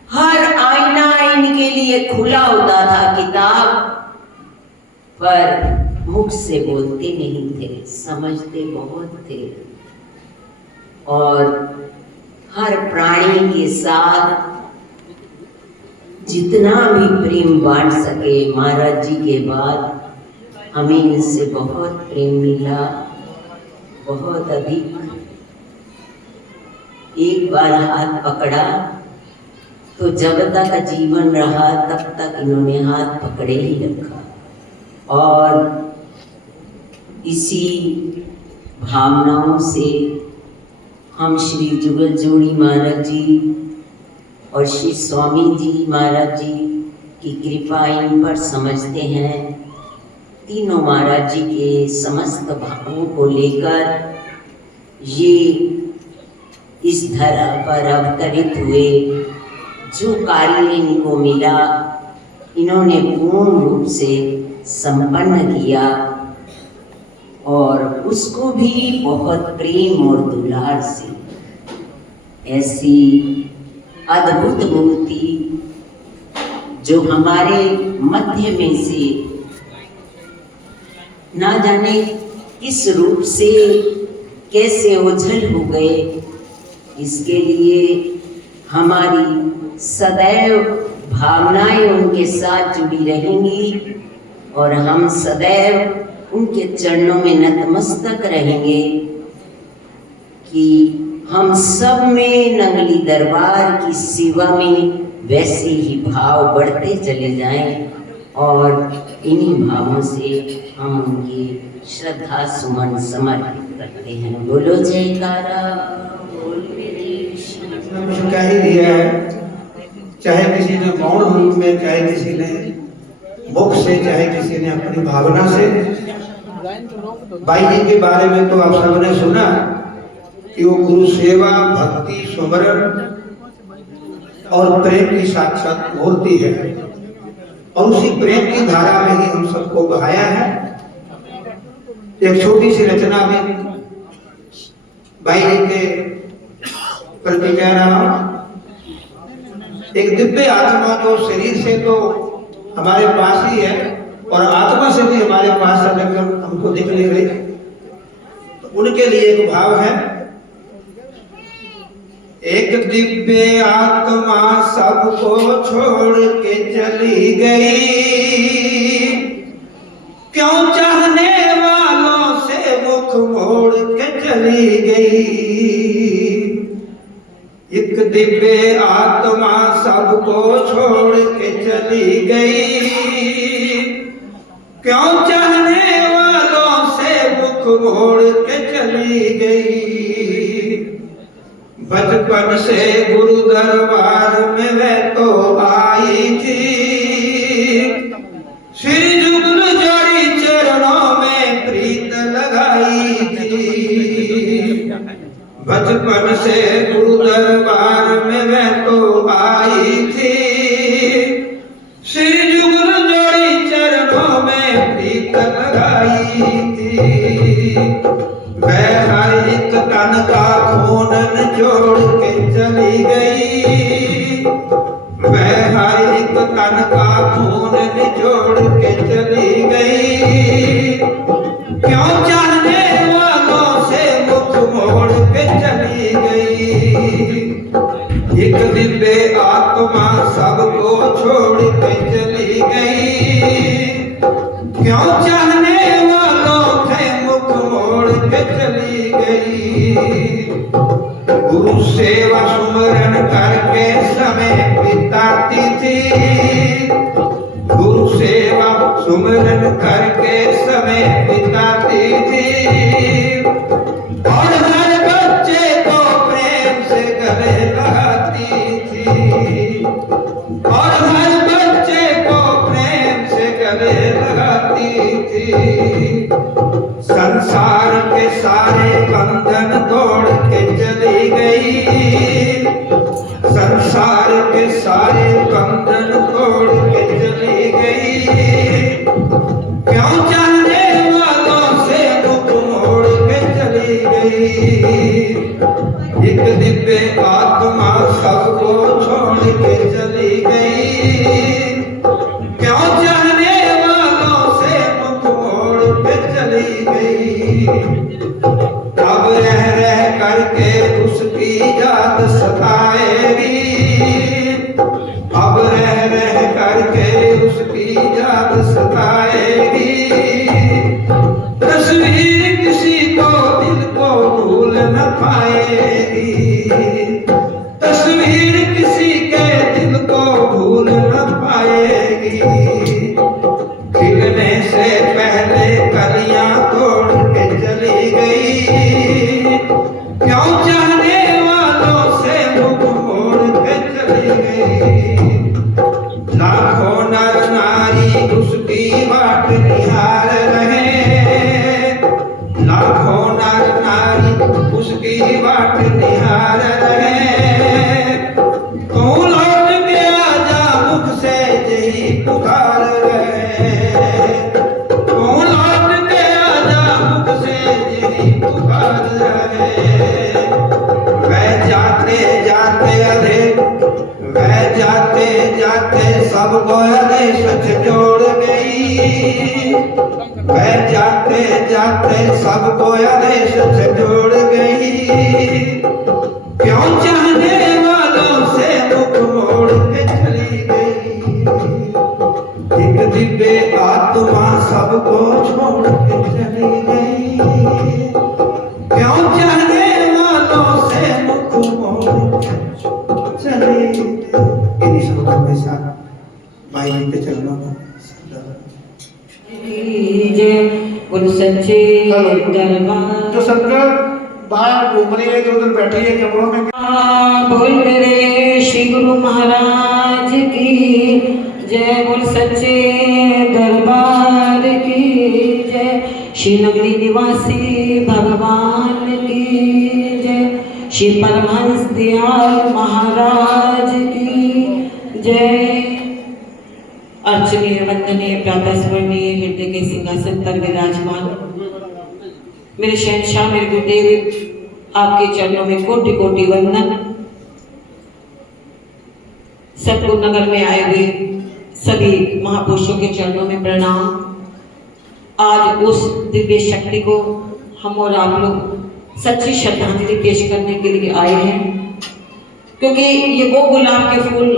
हर आईना इनके लिए खुला होता था, किताब पर मुख से बोलते नहीं थे, समझते बहुत थे और हर प्राणी के साथ जितना भी प्रेम बांट सके, महाराज जी के बाद हमें इनसे बहुत प्रेम मिला, बहुत अधिक। एक बार हाथ पकड़ा तो जब तक जीवन रहा तब तक इन्होंने हाथ पकड़े ही रखा और इसी भावनाओं से हम श्री जुगल जोड़ी महाराज जी और श्री स्वामी जी महाराज जी की कृपा इन पर समझते हैं। तीनों महाराज जी के समस्त भावों को लेकर ये इस धरा पर अवतरित हुए। जो कार्य इनको मिला इन्होंने पूर्ण रूप से संपन्न किया और उसको भी बहुत प्रेम और दुलार से। ऐसी अद्भुत मूर्ति जो हमारे मध्य में से ना जाने किस रूप से कैसे ओझल हो गए, इसके लिए हमारी सदैव भावनाएं उनके साथ जुड़ी रहेंगी और हम सदैव उनके चरणों में नतमस्तक रहेंगे कि हम सब में नंगली दरबार की सेवा में वैसे ही भाव बढ़ते चले जाएं और इन्हीं भावों से हम उनकी श्रद्धा सुमन समर्पित करते हैं। बोलो जयकारा बोल मेरे कुछ कह ही दिया है, चाहे किसी ने मौन रूप में, चाहे किसी ने मुख से, चाहे किसी ने अपनी भावना से। भाई जी के बारे में तो आप सबने सुना कि वो गुरु सेवा, भक्ति, सुमरन और प्रेम की साक्षात मूर्ति है और उसी प्रेम की धारा में ही हम सबको बहाया है। एक छोटी सी रचना में भाई जी के प्रति कह रहा हूं। एक दिव्य आत्मा जो शरीर से तो हमारे पास ही है और आत्मा से भी हमारे पास अगर हमको दिख ले गई तो उनके लिए एक भाव है। एक दिव्य आत्मा सबको छोड़ के चली गई, क्यों चाहने वालों से मुख मोड़ के चली गई। एक दिव्य आत्मा सबको छोड़ के चली गई, क्यों चाहने वालों से मुख मोड़ के चली गई। बचपन से गुरु दरबार में वह तो आई थी, सिर जुगल जोड़ी चरणों में प्रीत लगाई थी। बचपन से गुरु दरबार में वह तो आई थी, सिर जुगल जोड़ी चरणों में प्रीत लगाई थी। वह हर एक तन का खून निचोड़ के चली गई, वह हर एक तन का खून निचोड़ के चली गई, क्यों चाहने वालों से मुख मोड़ के चली गई। एक दिव्य आत्मा सबको छोड़ के चली गई, क्यों चाहने वालों से मुख मोड़ के चली गई। गुरु सेवा सुमरन करके समय बिताती थी, गुरु सेवा सुमरन करके समय बिताती थी, और हर बच्चे को प्रेम से गले लगाती थी, और हर बच्चे को प्रेम से गले लगाती थी। संसार के सारे बंधन तोड़ के चली गई, संसार के सारे बंधन तोड़ के चली गई, क्यों चाहने वालों से मुख मोड़ के चली गई। एक दिव्य आत्मा सबको छोड़ के चली गई, क्यों चाहने वालों से मुख मोड़ के चली गई। अब रह करके उसकी याद सताएगी, अब रह करके उसकी याद सताएगी। तस्वीर किसी को दिल को भूल न पाएगी, तस्वीर किसी के दिल को भूल न पाएगी। खिलने से पहले कलियां तोड़ के चली गई, क्यों चाहने वालों से मुख मोड़ के चली गई। लाखों नर नारी उसकी बाट निहार रहे, लाखों नर नारी उसकी बाट निहार रहे। तू लौट के आजा मुख से यही पुकार रहे, तू लौट के आजा मुख से यही पुकार रहे। वह जाते जाते अरे वह जाते जाते सबको अरे सच जोड़ गई, वह जाते जाते सबको अरे सच जोड़ गई, क्यों चाहने वालों से मुख मोड़ के चली गई। एक दिव्य आत्मा सबको छोड़ के चली गई, क्यों चाहने वालों से मुख मोड़ के चली गई। इन्हीं शब्दों के साथ भाई के चरणों में जय गुरु सच्चे हेलो। दरबार। जो संगत बाहर घूम रही है, इधर उधर बैठी है कमरों में, बोल मेरे श्री गुरु महाराज की जय, बोल सच्चे दरबार की जय, श्री नगरी निवासी भगवान की जय, श्री परमहंस दयाल महाराज की जय। अर्चनीय वंदनीय प्रातः स्मरणीय हृदय के सिंहासन पर विराजमान मेरे शहंशाह मेरे गुरुदेव, आपके चरणों में कोटि कोटि वंदन। सतगुरु नगर में आए हुए सभी महापुरुषों के चरणों में प्रणाम। आज उस दिव्य शक्ति को हम और आप लोग सच्ची श्रद्धांजलि पेश करने के लिए आए हैं। क्योंकि ये वो गुलाब के फूल,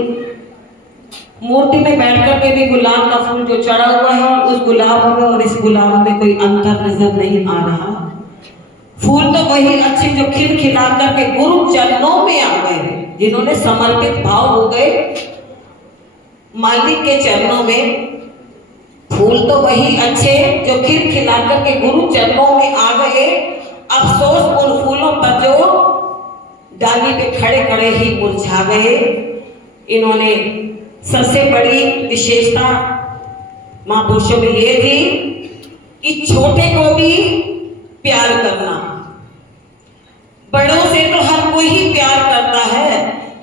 मूर्ति में बैठकर के भी गुलाब का फूल जो चढ़ा हुआ है और उस गुलाब में और इस गुलाब में कोई अंतर नजर नहीं आ रहा। फूल तो वही अच्छे जो खिलखिला करके गुरु चरणों में आ गए, जिन्होंने समर्पित भाव हो गए मालिक के चरणों में। फूल तो वही अच्छे जो खिलखिला करके गुरु चरणों में आ गए। अफसोस उन फूलों पर जो डाली पे खड़े खड़े ही मुरझा गए। इन्होंने सबसे बड़ी विशेषता महापुरुषों में ये थी कि छोटे को भी प्यार करना। बड़ों से तो हर कोई ही प्यार करता है,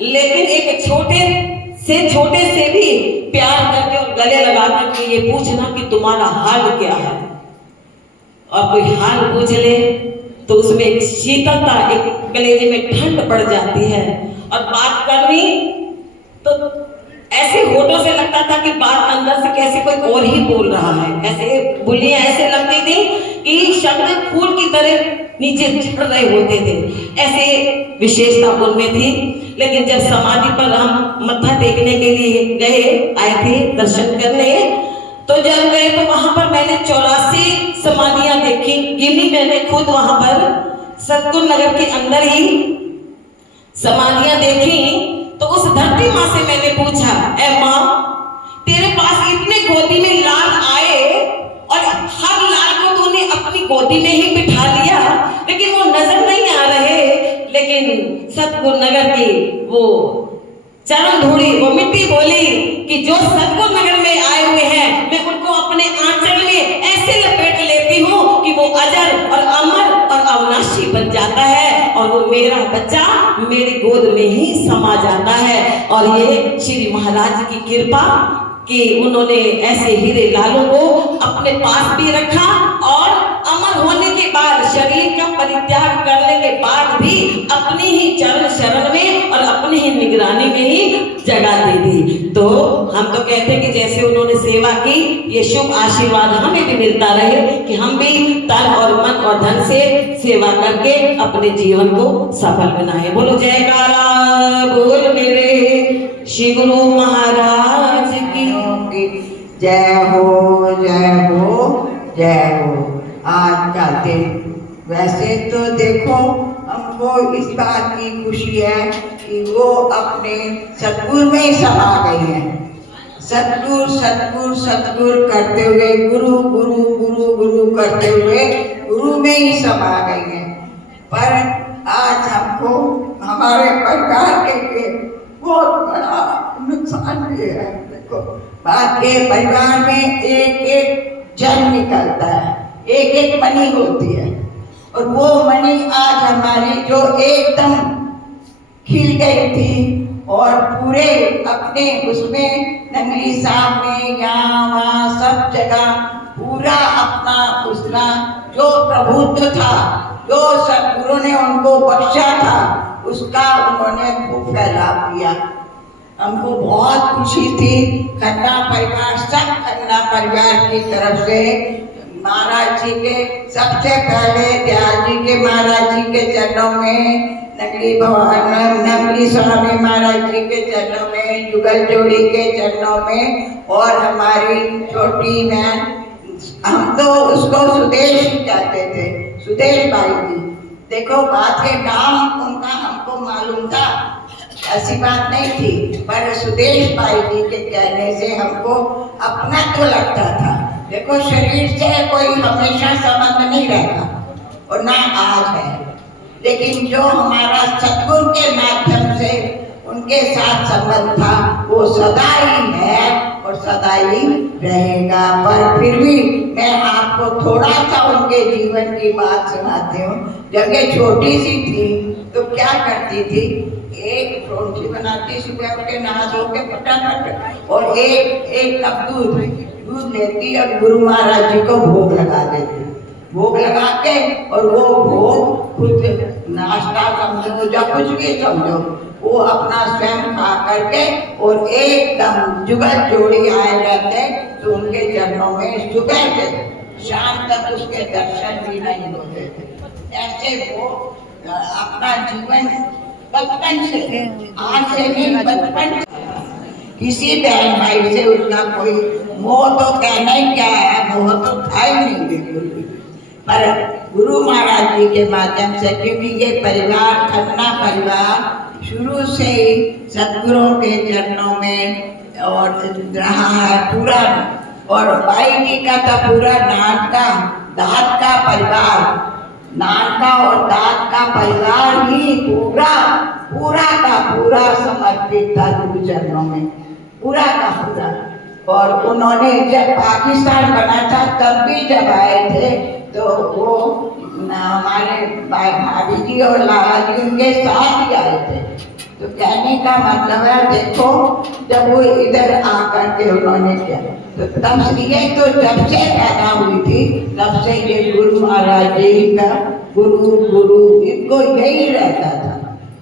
लेकिन एक छोटे से भी प्यार करके और गले लगा करके ये पूछना कि तुम्हारा हाल क्या है, और कोई हाल पूछ ले तो उसमें एक शीतलता, एक कलेजे में ठंड पड़ जाती है। और बात करनी तो ऐसे होठों से लगता था कि बात अंदर से कैसे कोई और ही बोल रहा है। ऐसे बोलियां ऐसे लगती थी कि शब्द फूल की तरह नीचे झड़ रहे होते थे, ऐसे विशेषता उनमें थी। लेकिन जब समाधि पर हम मत्था टेकने के लिए गए, आए थे दर्शन करने, तो जब गए तो वहां पर मैंने 84 समाधियां देखी, गिनी मैंने खुद। वहां पर सतगुरु नगर के अंदर ही समाधियां देखी। तो उस धरती माँ से मैंने पूछा, ऐ माँ, तेरे पास इतने गोदी में लाल आए और हर लाल को तूने अपनी गोदी में ही बिठा लिया, लेकिन वो नजर नहीं आ रहे। लेकिन सतगुरु नगर की वो चरण धूड़ी, वो मिट्टी बोली कि जो सतगुरु नगर में आए हुए हैं, मैं उनको अपने आंचल में ऐसे लपेट लेती हूँ कि वो अजर और अमर और अविनाशी बन जाता है, और वो मेरा बच्चा मेरी गोद में ही समा जाता है। और ये श्री महाराज की कृपा कि उन्होंने ऐसे हीरे लालों को अपने पास भी रखा, और अमर होने के बाद, शरीर का परित्याग करने के बाद भी अपनी ही चरण शरण में और अपनी ही निगरानी में ही जगह दे दी। तो हम तो कहते हैं कि जैसे उन्होंने सेवा की, ये शुभ आशीर्वाद हमें भी मिलता रहे कि हम भी तन और मन और धन से सेवा करके अपने जीवन को सफल बनाए। बोलो जयकारा बोल मेरे श्री गुरु महाराज की जय हो जय हो जय हो। आज का दिन वैसे तो देखो हमको इस बात की खुशी है कि वो अपने सतगुरु में ही समा गई हैं। सतगुरु सतगुरु सतगुरु करते हुए, गुरु गुरु गुरु गुरु करते हुए गुरु में ही समा गई हैं। पर आज हमको हमारे परिवार के लिए बहुत बड़ा नुकसान भी है। देखो बात के परिवार में एक एक जन निकलता है, एक एक मणि होती है, और वो मणि आज हमारी जो एकदम खिल गई थी और पूरे अपने उसमें नंगली साहब में यहाँ वहाँ सब जगह पूरा अपना उसका जो प्रभुत्व था, जो सतगुरु ने उनको बख्शा था, उसका उन्होंने खूब फैलाव किया। हमको बहुत खुशी थी। खन्ना परिवार, सब खन्ना परिवार की तरफ से महाराज जी के सबसे पहले दयाल जी के महाराज जी के चरणों में, नंगली स्वामी महाराज जी के चरणों में, युगल जोड़ी के चरणों में, और हमारी छोटी बहन, हम तो उसको सुदेश कहते थे, सुदेश भाई जी। देखो बात के नाम उनका हमको मालूम था, ऐसी बात नहीं थी, पर सुदेश भाई जी के कहने से हमको अपना तो लगता था। देखो शरीर से कोई हमेशा संबंध नहीं रहता और ना आज है, लेकिन जो हमारा सतगुरु के माध्यम से उनके साथ संबंध था वो सदा ही है और सदा ही रहेगा। पर फिर भी मैं आपको थोड़ा सा उनके जीवन की बात सुनाती हूँ। जब ये छोटी सी थी तो क्या करती थी, एक परोंठी बनाती, सुबह उठ के नहा धो के फटाफट, और एक कप दूध लेती और गुरु महाराज जी को भोग लगा देती। भोग लगा के, और वो भोग खुद नाश्ता समझो या कुछ भी समझो, वो अपना स्वयं खा करके, और एकदम जुगल जोड़ी आए रहते तो उनके चरणों में सुबह से शाम तक उसके दर्शन भी नहीं होते थे। ऐसे वो अपना जीवन बचपन से, आज से नहीं, बचपन से किसी बहन भाई से उसका कोई मोह तो कहना ही क्या है, मोह तो था ही नहीं बिल्कुल भी। पर गुरु महाराज जी के माध्यम से, क्योंकि ये परिवार खन्ना परिवार शुरू से ही सदगुरुओं के चरणों में और रहा है पूरा, और भाई जी का था पूरा नानका दाद का परिवार, नानका और दाद का परिवार ही पूरा पूरा का पूरा समर्पित था गुरु चरणों में, पूरा का पूरा। और उन्होंने जब पाकिस्तान बना था तब भी जब आए थे तो वो हमारे भाभी जी और लाला जी उनके साथ ही आए थे। तो कहने का मतलब है, देखो जब वो इधर आकर के उन्होंने किया तो तब से ये तो जब से पैदा हुई थी तब से ये गुरु महाराज जी का गुरु गुरु इनको यही रहता था।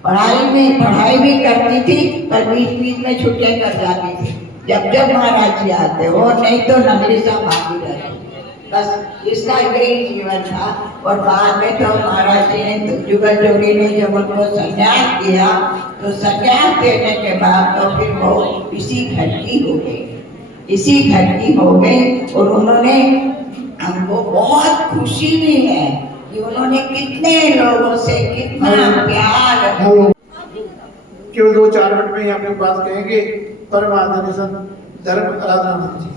पढ़ाई भी करती थी पर बीच बीच में छुट्टियां कर जाती थी जब जब महाराज जी आते हो, नहीं तो नगरी से भागी रहती। बस इसका यही जीवन था। और बाद में तो महाराज जी ने जुगल जोड़ी ने जब उनको संन्यास दिया तो संन्यास देने के बाद तो फिर वो इसी घर की हो गई, इसी घर की हो गई। और उन्होंने हमको बहुत खुशी भी है कि उन्होंने कितने लोगों से कितना प्यार। केवल 2-4 मिनट में यहाँ पे बात कहेंगे परम आदरणीय संत धर्म आराधना जी।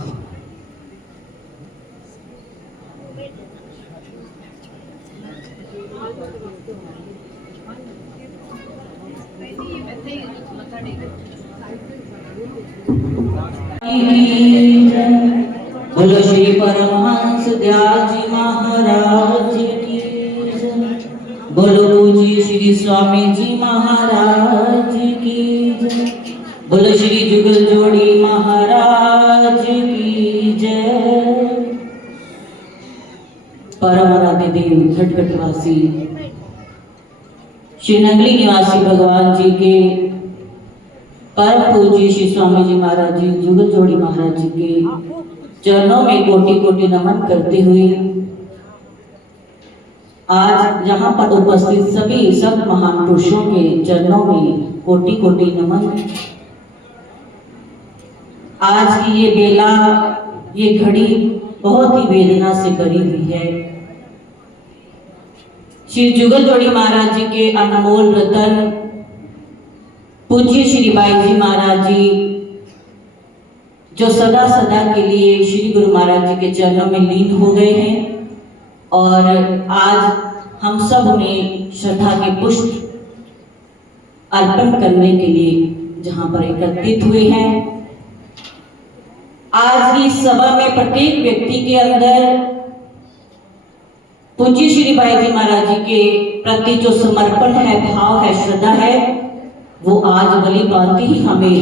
बोलो श्री परमहंस दयाल जी महाराज की जय। बोलो पूज्य श्री स्वामी जी महाराज की जय। बोलो श्री जुगल जोड़ी महाराज की जय। परम आराध्य देव खटखटवासी श्री नगली निवासी भगवान जी के परम पूज्य श्री स्वामी जी महाराज जी जुगल जोड़ी महाराज जी के चरणों में कोटि कोटि नमन करते हुए आज यहाँ पर उपस्थित सभी सब महान पुरुषों के चरणों में कोटि कोटि नमन। आज की ये बेला, ये घड़ी बहुत ही वेदना से भरी हुई है। श्री जुगल जोड़ी महाराज जी के अनमोल रतन पूज्य श्री बाई जी महाराज जी जो सदा सदा के लिए श्री गुरु महाराज जी के चरणों में लीन हो गए हैं और आज हम सब उन्हें श्रद्धा के पुष्प अर्पण करने के लिए जहां पर एकत्रित हुए हैं। आज की सभा में प्रत्येक व्यक्ति के अंदर पूज्य श्री बाई जी महाराज जी के प्रति जो समर्पण है, भाव है, श्रद्धा है, वो आज भली भांति ही हमें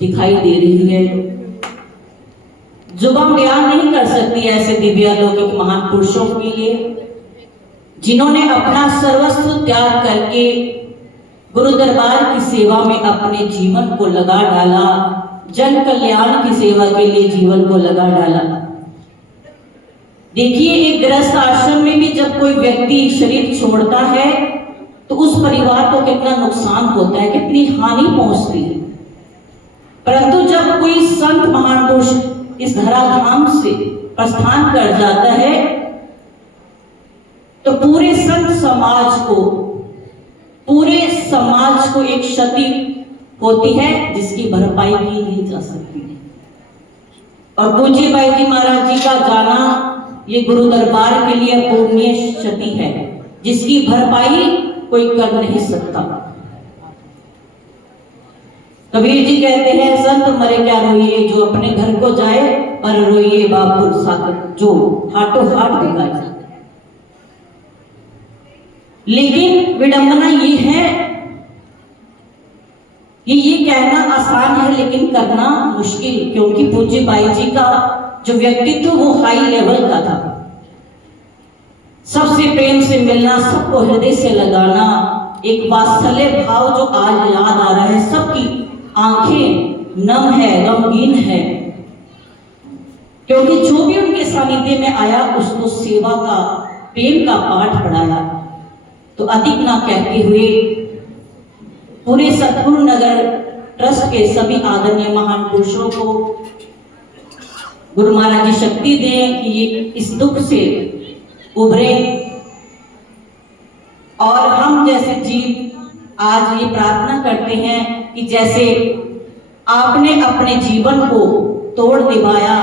दिखाई दे रही है। जुबान बयान नहीं कर सकती ऐसे दिव्य लौकिक महान पुरुषों के लिए जिन्होंने अपना सर्वस्व त्याग करके गुरु दरबार की सेवा में अपने जीवन को लगा डाला, जन कल्याण की सेवा के लिए जीवन को लगा डाला। देखिए, एक गृहस्थ आश्रम में भी जब कोई व्यक्ति शरीर छोड़ता है तो उस परिवार को कितना नुकसान होता है, कितनी हानि पहुंचती है। परंतु जब कोई संत महान पुरुष इस धराधाम से प्रस्थान कर जाता है तो पूरे संत समाज को एक क्षति होती है जिसकी भरपाई की नहीं जा सकती है। और पूज्य बाई जी महाराज जी का जाना ये गुरु दरबार के लिए पूर्णीय क्षति है जिसकी भरपाई कोई कर नहीं सकता। कबीर जी कहते हैं, संत मरे क्या रोइए, जो अपने घर को जाए पर रोइए बापुर सागर, जो हाथों हाथ दिखाए। लेकिन विडंबना ये है, ये कहना आसान है लेकिन करना मुश्किल, क्योंकि पूज्य बाई जी का जो व्यक्तित्व वो हाई लेवल का था। सबसे प्रेम से मिलना, सबको हृदय से लगाना, एक वात्सल्य भाव जो आज याद आ रहा है। सबकी आंखें नम है, गमगीन है, क्योंकि जो भी उनके सानिध्य में आया उसको सेवा का, प्रेम का पाठ पढ़ाया। तो अधिक ना कहते हुए पूरे सतगुरु नगर ट्रस्ट के सभी आदरणीय महान पुरुषों को गुरु महाराज जी शक्ति दें कि ये इस दुख से उभरे और हम जैसे जीव आज ये प्रार्थना करते हैं कि जैसे आपने अपने जीवन को तोड़ निभाया,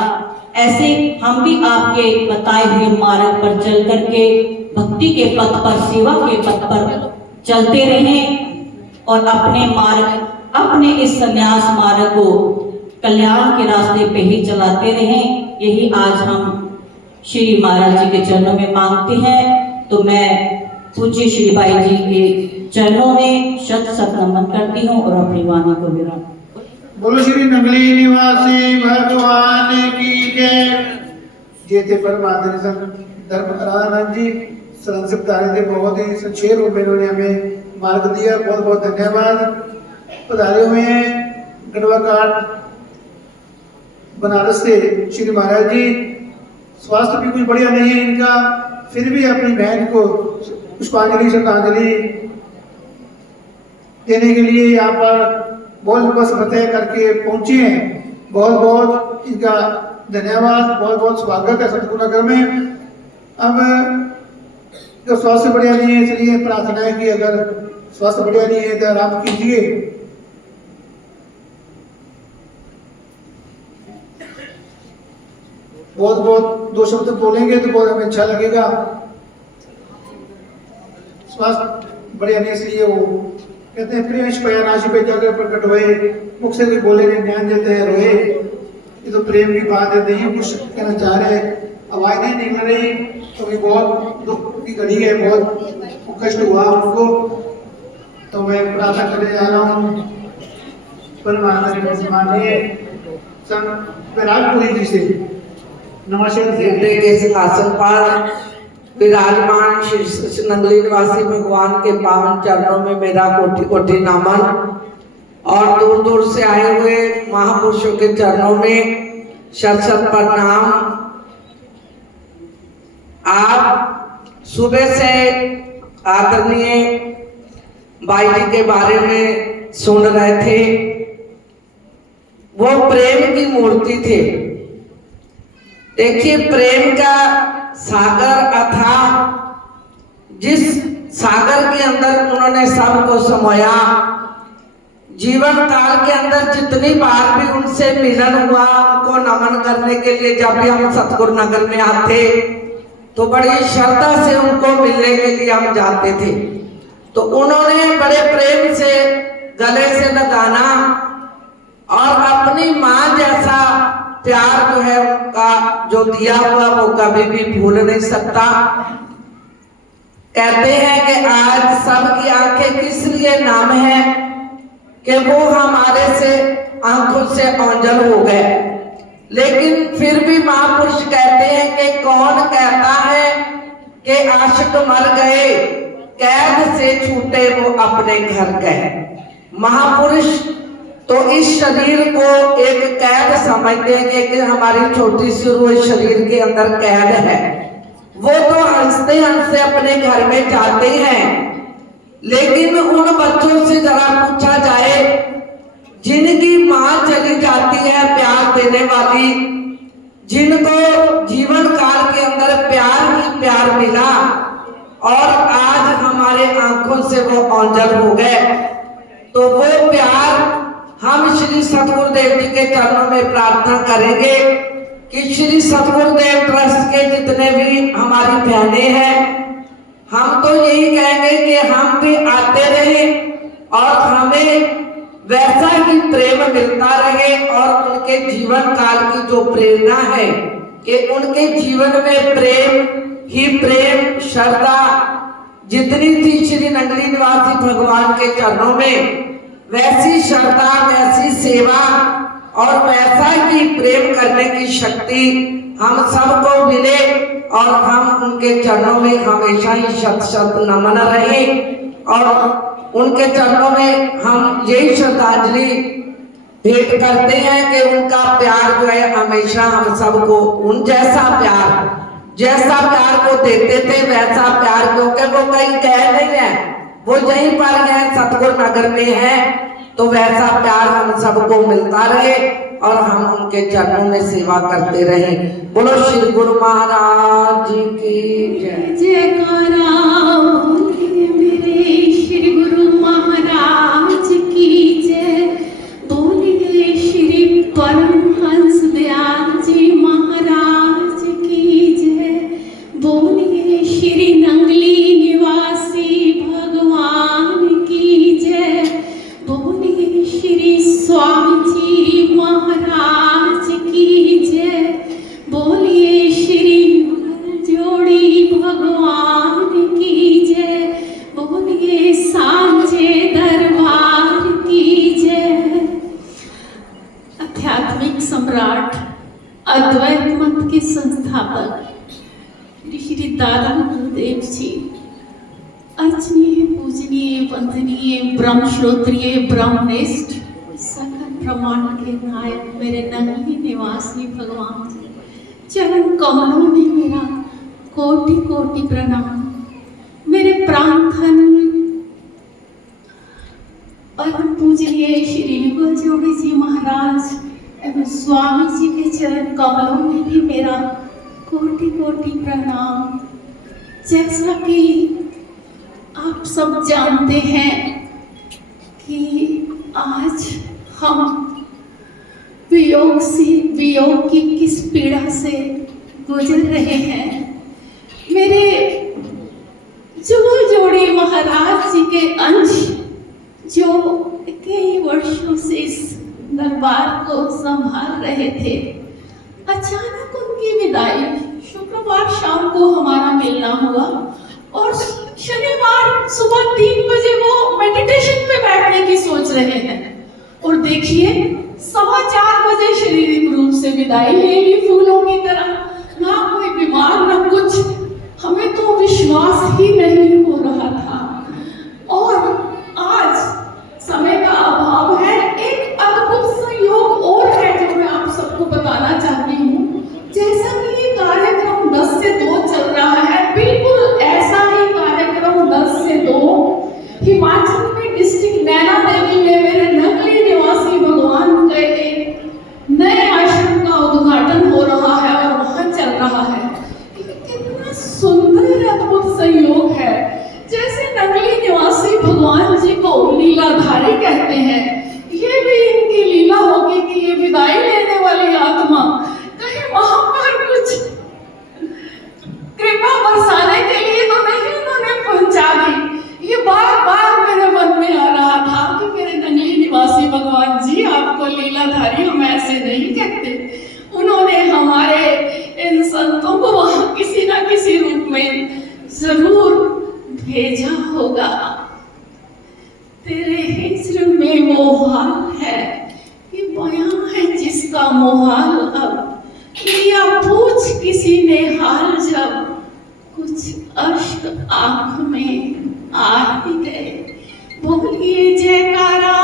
ऐसे हम भी आपके बताए हुए मार्ग पर चल करके भक्ति के पथ पर, सेवा के पथ पर चलते रहें और अपने मार्ग, अपने इस संन्यास मार्ग को कल्याण के रास्ते पे ही चलाते रहें। यही आज हम श्री महाराज जी के चरणों में मांगते हैं। तो मैं पूज्य श्री भाई जी के चरणों में शत शत नमन करती हूँ और अपनी वाणी को विराम। बोलो श्री नंगली निवासी भगवान की जय। ये थे परमात्मा धर्मराज जी, संक्षिप्त थे, बहुत ही संक्षेप रूप में इन्होंने हमें मार्ग दिया। बहुत बहुत धन्यवाद। पधारे हुए हैं गढ़वा घाट बनारस से श्री महाराज जी। स्वास्थ्य भी कुछ बढ़िया नहीं है इनका, फिर भी अपनी बहन को पुष्पांजलि श्रद्धांजलि देने के लिए यहाँ पर बोल बस फतेह करके पहुंचे हैं। बहुत बहुत इनका धन्यवाद, बहुत बहुत स्वागत है सतगुरु नगर में। अब जो स्वास्थ्य बढ़िया नहीं है, इसलिए प्रार्थना है कि अगर स्वास्थ्य बढ़िया नहीं है तो आराम कीजिए। बहुत बहुत दो शब्द बोलेंगे तो बहुत हमें अच्छा लगेगा। स्वास्थ्य बढ़िया नहीं, इसलिए वो कहते हैं प्रेम पया राशि पे जाकर प्रकट हुए, मुख से भी बोले नहीं, ध्यान देते हैं रोए। ये तो प्रेम की बात है, नहीं कुछ कहना चाह रहे, आवाज नहीं निकल रही, तो भी बहुत दुख की घड़ी है, बहुत कष्ट हुआ उनको। तो मैं प्रार्थना करने जा रहा हूँ परमात्मा विराटपुरी जी से। नमस्कार के सिंहासन पर विराजमान श्री नंगली निवासी भगवान के पावन चरणों में मेरा कोटि कोटि नमन और दूर दूर से आए हुए महापुरुषों के चरणों में शत शत प्रणाम। आप सुबह से आदरणीय बाई जी के बारे में सुन रहे थे। वो प्रेम की मूर्ति थे। देखिए, प्रेम का सागर अथाह, जिस सागर के अंदर उन्होंने सबको समाया। जीवन काल के अंदर जितनी बार भी उनसे मिलन हुआ, उनको नमन करने के लिए जब भी हम सतगुरु नगर में आते तो बड़ी श्रद्धा से उनको मिलने के लिए हम जाते थे। तो उन्होंने बड़े प्रेम से गले से लगाना और अपनी माँ जैसा प्यार जो है उनका जो दिया हुआ वो कभी भी भूल नहीं सकता। कहते हैं कि आज सबकी आंखें किस लिए नाम है कि वो हमारे से आंखों से ओंझल हो गए, लेकिन फिर भी महापुरुष कहते हैं कि कौन कहता है कि आशिक मर गए, कैद से छूटे वो अपने घर गए। महापुरुष तो इस शरीर को एक कैद समझते हैं कि हमारी छोटी सी रूह शरीर के अंदर कैद है। वो तो हंसते हंसते अपने घर में जाते हैं, लेकिन उन बच्चों से जरा पूछा जाए जिनकी माँ चली जाती है प्यार देने वाली, जिनको जीवन काल के अंदर प्यार ही प्यार मिला और आज हमारे आंखों से वो ओंझल हो गए, तो वो प्यार हम श्री सतगुरुदेव जी के चरणों में प्रार्थना करेंगे कि श्री सतगुरुदेव ट्रस्ट के जितने भी हमारी बहनें हैं, हम तो यही कहेंगे कि हम भी आते रहे और हमें वैसा ही प्रेम मिलता रहे और उनके जीवन काल की जो प्रेरणा है कि उनके जीवन में प्रेम ही प्रेम, श्रद्धा जितनी थी श्री नंगली निवासी भगवान के चरणों में, वैसी श्रद्धा, वैसी सेवा और वैसा ही प्रेम करने की शक्ति हम सबको मिले और हम उनके चरणों में हमेशा ही शत शत नमन रहे और उनके चरणों में हम यही श्रद्धांजलि भेंट करते हैं कि उनका प्यार जो है हमेशा हम सबको उन जैसा प्यार वो देते थे वैसा प्यार, क्योंकि वो कहीं कह नहीं है वो यहीं पर है, सतगुरु नगर में है। तो वैसा प्यार हम सबको मिलता रहे और हम उनके चरणों में सेवा करते रहे। बोलो श्री गुरु महाराज की जय। जयकारा बोलिए मेरे श्री गुरु महाराज की जय। बोलिए श्री परमहंस दयाल जी महाराज की जय। बोलिए श्री नंगली निवासी भगवान की जय। बोलिए श्री स्वामी जी महाराज की जय। बोलिए श्री जोड़ी भगवान की जय। बोलिए सांचे दरबार की जय। आध्यात्मिक सम्राट अद्वैत मत के संस्थापक श्री दादा गुरुदेव जी, अर्चनीय पूजनीय वंदनीय ब्रह्म श्रोत्रिय ब्रह्मनिष्ठ सकल ब्रह्मांड के नायक मेरे नंगली निवासी भगवान जी, चरण कमलों में मेरा कोटि कोटि प्रणाम। मेरे प्राणधन परम पूजनीय श्री युगल जोड़ी जी महाराज एवं स्वामी जी के चरण कमलों में भी मेरा कोटि कोटि प्रणाम। जैसा कि आप सब जानते हैं कि आज हम वियोग की किस पीड़ा से गुजर रहे हैं। मेरे जुगल जोड़ी महाराज जी के अंश जो कई वर्षों से इस दरबार को संभाल रहे थे, अचानक उनकी विदाई शुक्रवार शाम को हमारा मिलना हुआ और शनिवार सुबह 3 बजे वो मेडिटेशन पे बैठने की सोच रहे हैं और देखिए 4:15 बजे शारीरिक रूप से विदाई ले ली फूलों की तरह। ना कोई बीमार ना कुछ, हमें तो विश्वास ही नहीं हो रहा था। और आज समय का अभाव है, एक अद्भुत संयोग और है जो मैं आप सबको बताना चाहती हूँ। जैसा कि ये कार्यक्रम 10 से 2 चल रहा है, बिल्कुल ऐसा ही कार्यक्रम 10 से 2 हिमाचल में डिस्ट्रिक्ट नैना देवी में मेरे नंगली निवासी भगवान के एक नए आश्रम का उद्घाटन हो रहा है और वहां चल रहा है। कितना सुंदर अद्भुत संयोग है। जैसे नंगली निवासी भगवान जी को लीलाधारी कहते हैं, ये भी इनकी लीला होगी कि ये विदाई लेने वाली आत्मा कहीं वहां पर कुछ कृपा बरसाने के लिए तो नहीं उन्होंने पहुंचा दी। ये बार बार मेरे मन में आ रहा था कि मेरे नंगली निवासी भगवान जी, आपको लीलाधारी हम ऐसे नहीं कहते। उन्होंने हमारे इन संतों को वहां किसी ना किसी रूप में जरूर भेजा होगा। तेरे हिज्र में वो हाल है कि बयां है जिसका मोहाल अब। लिया पूछ किसी ने हाल जब, कुछ अश्क आंख में आ ही गए। बोलिए जयकारा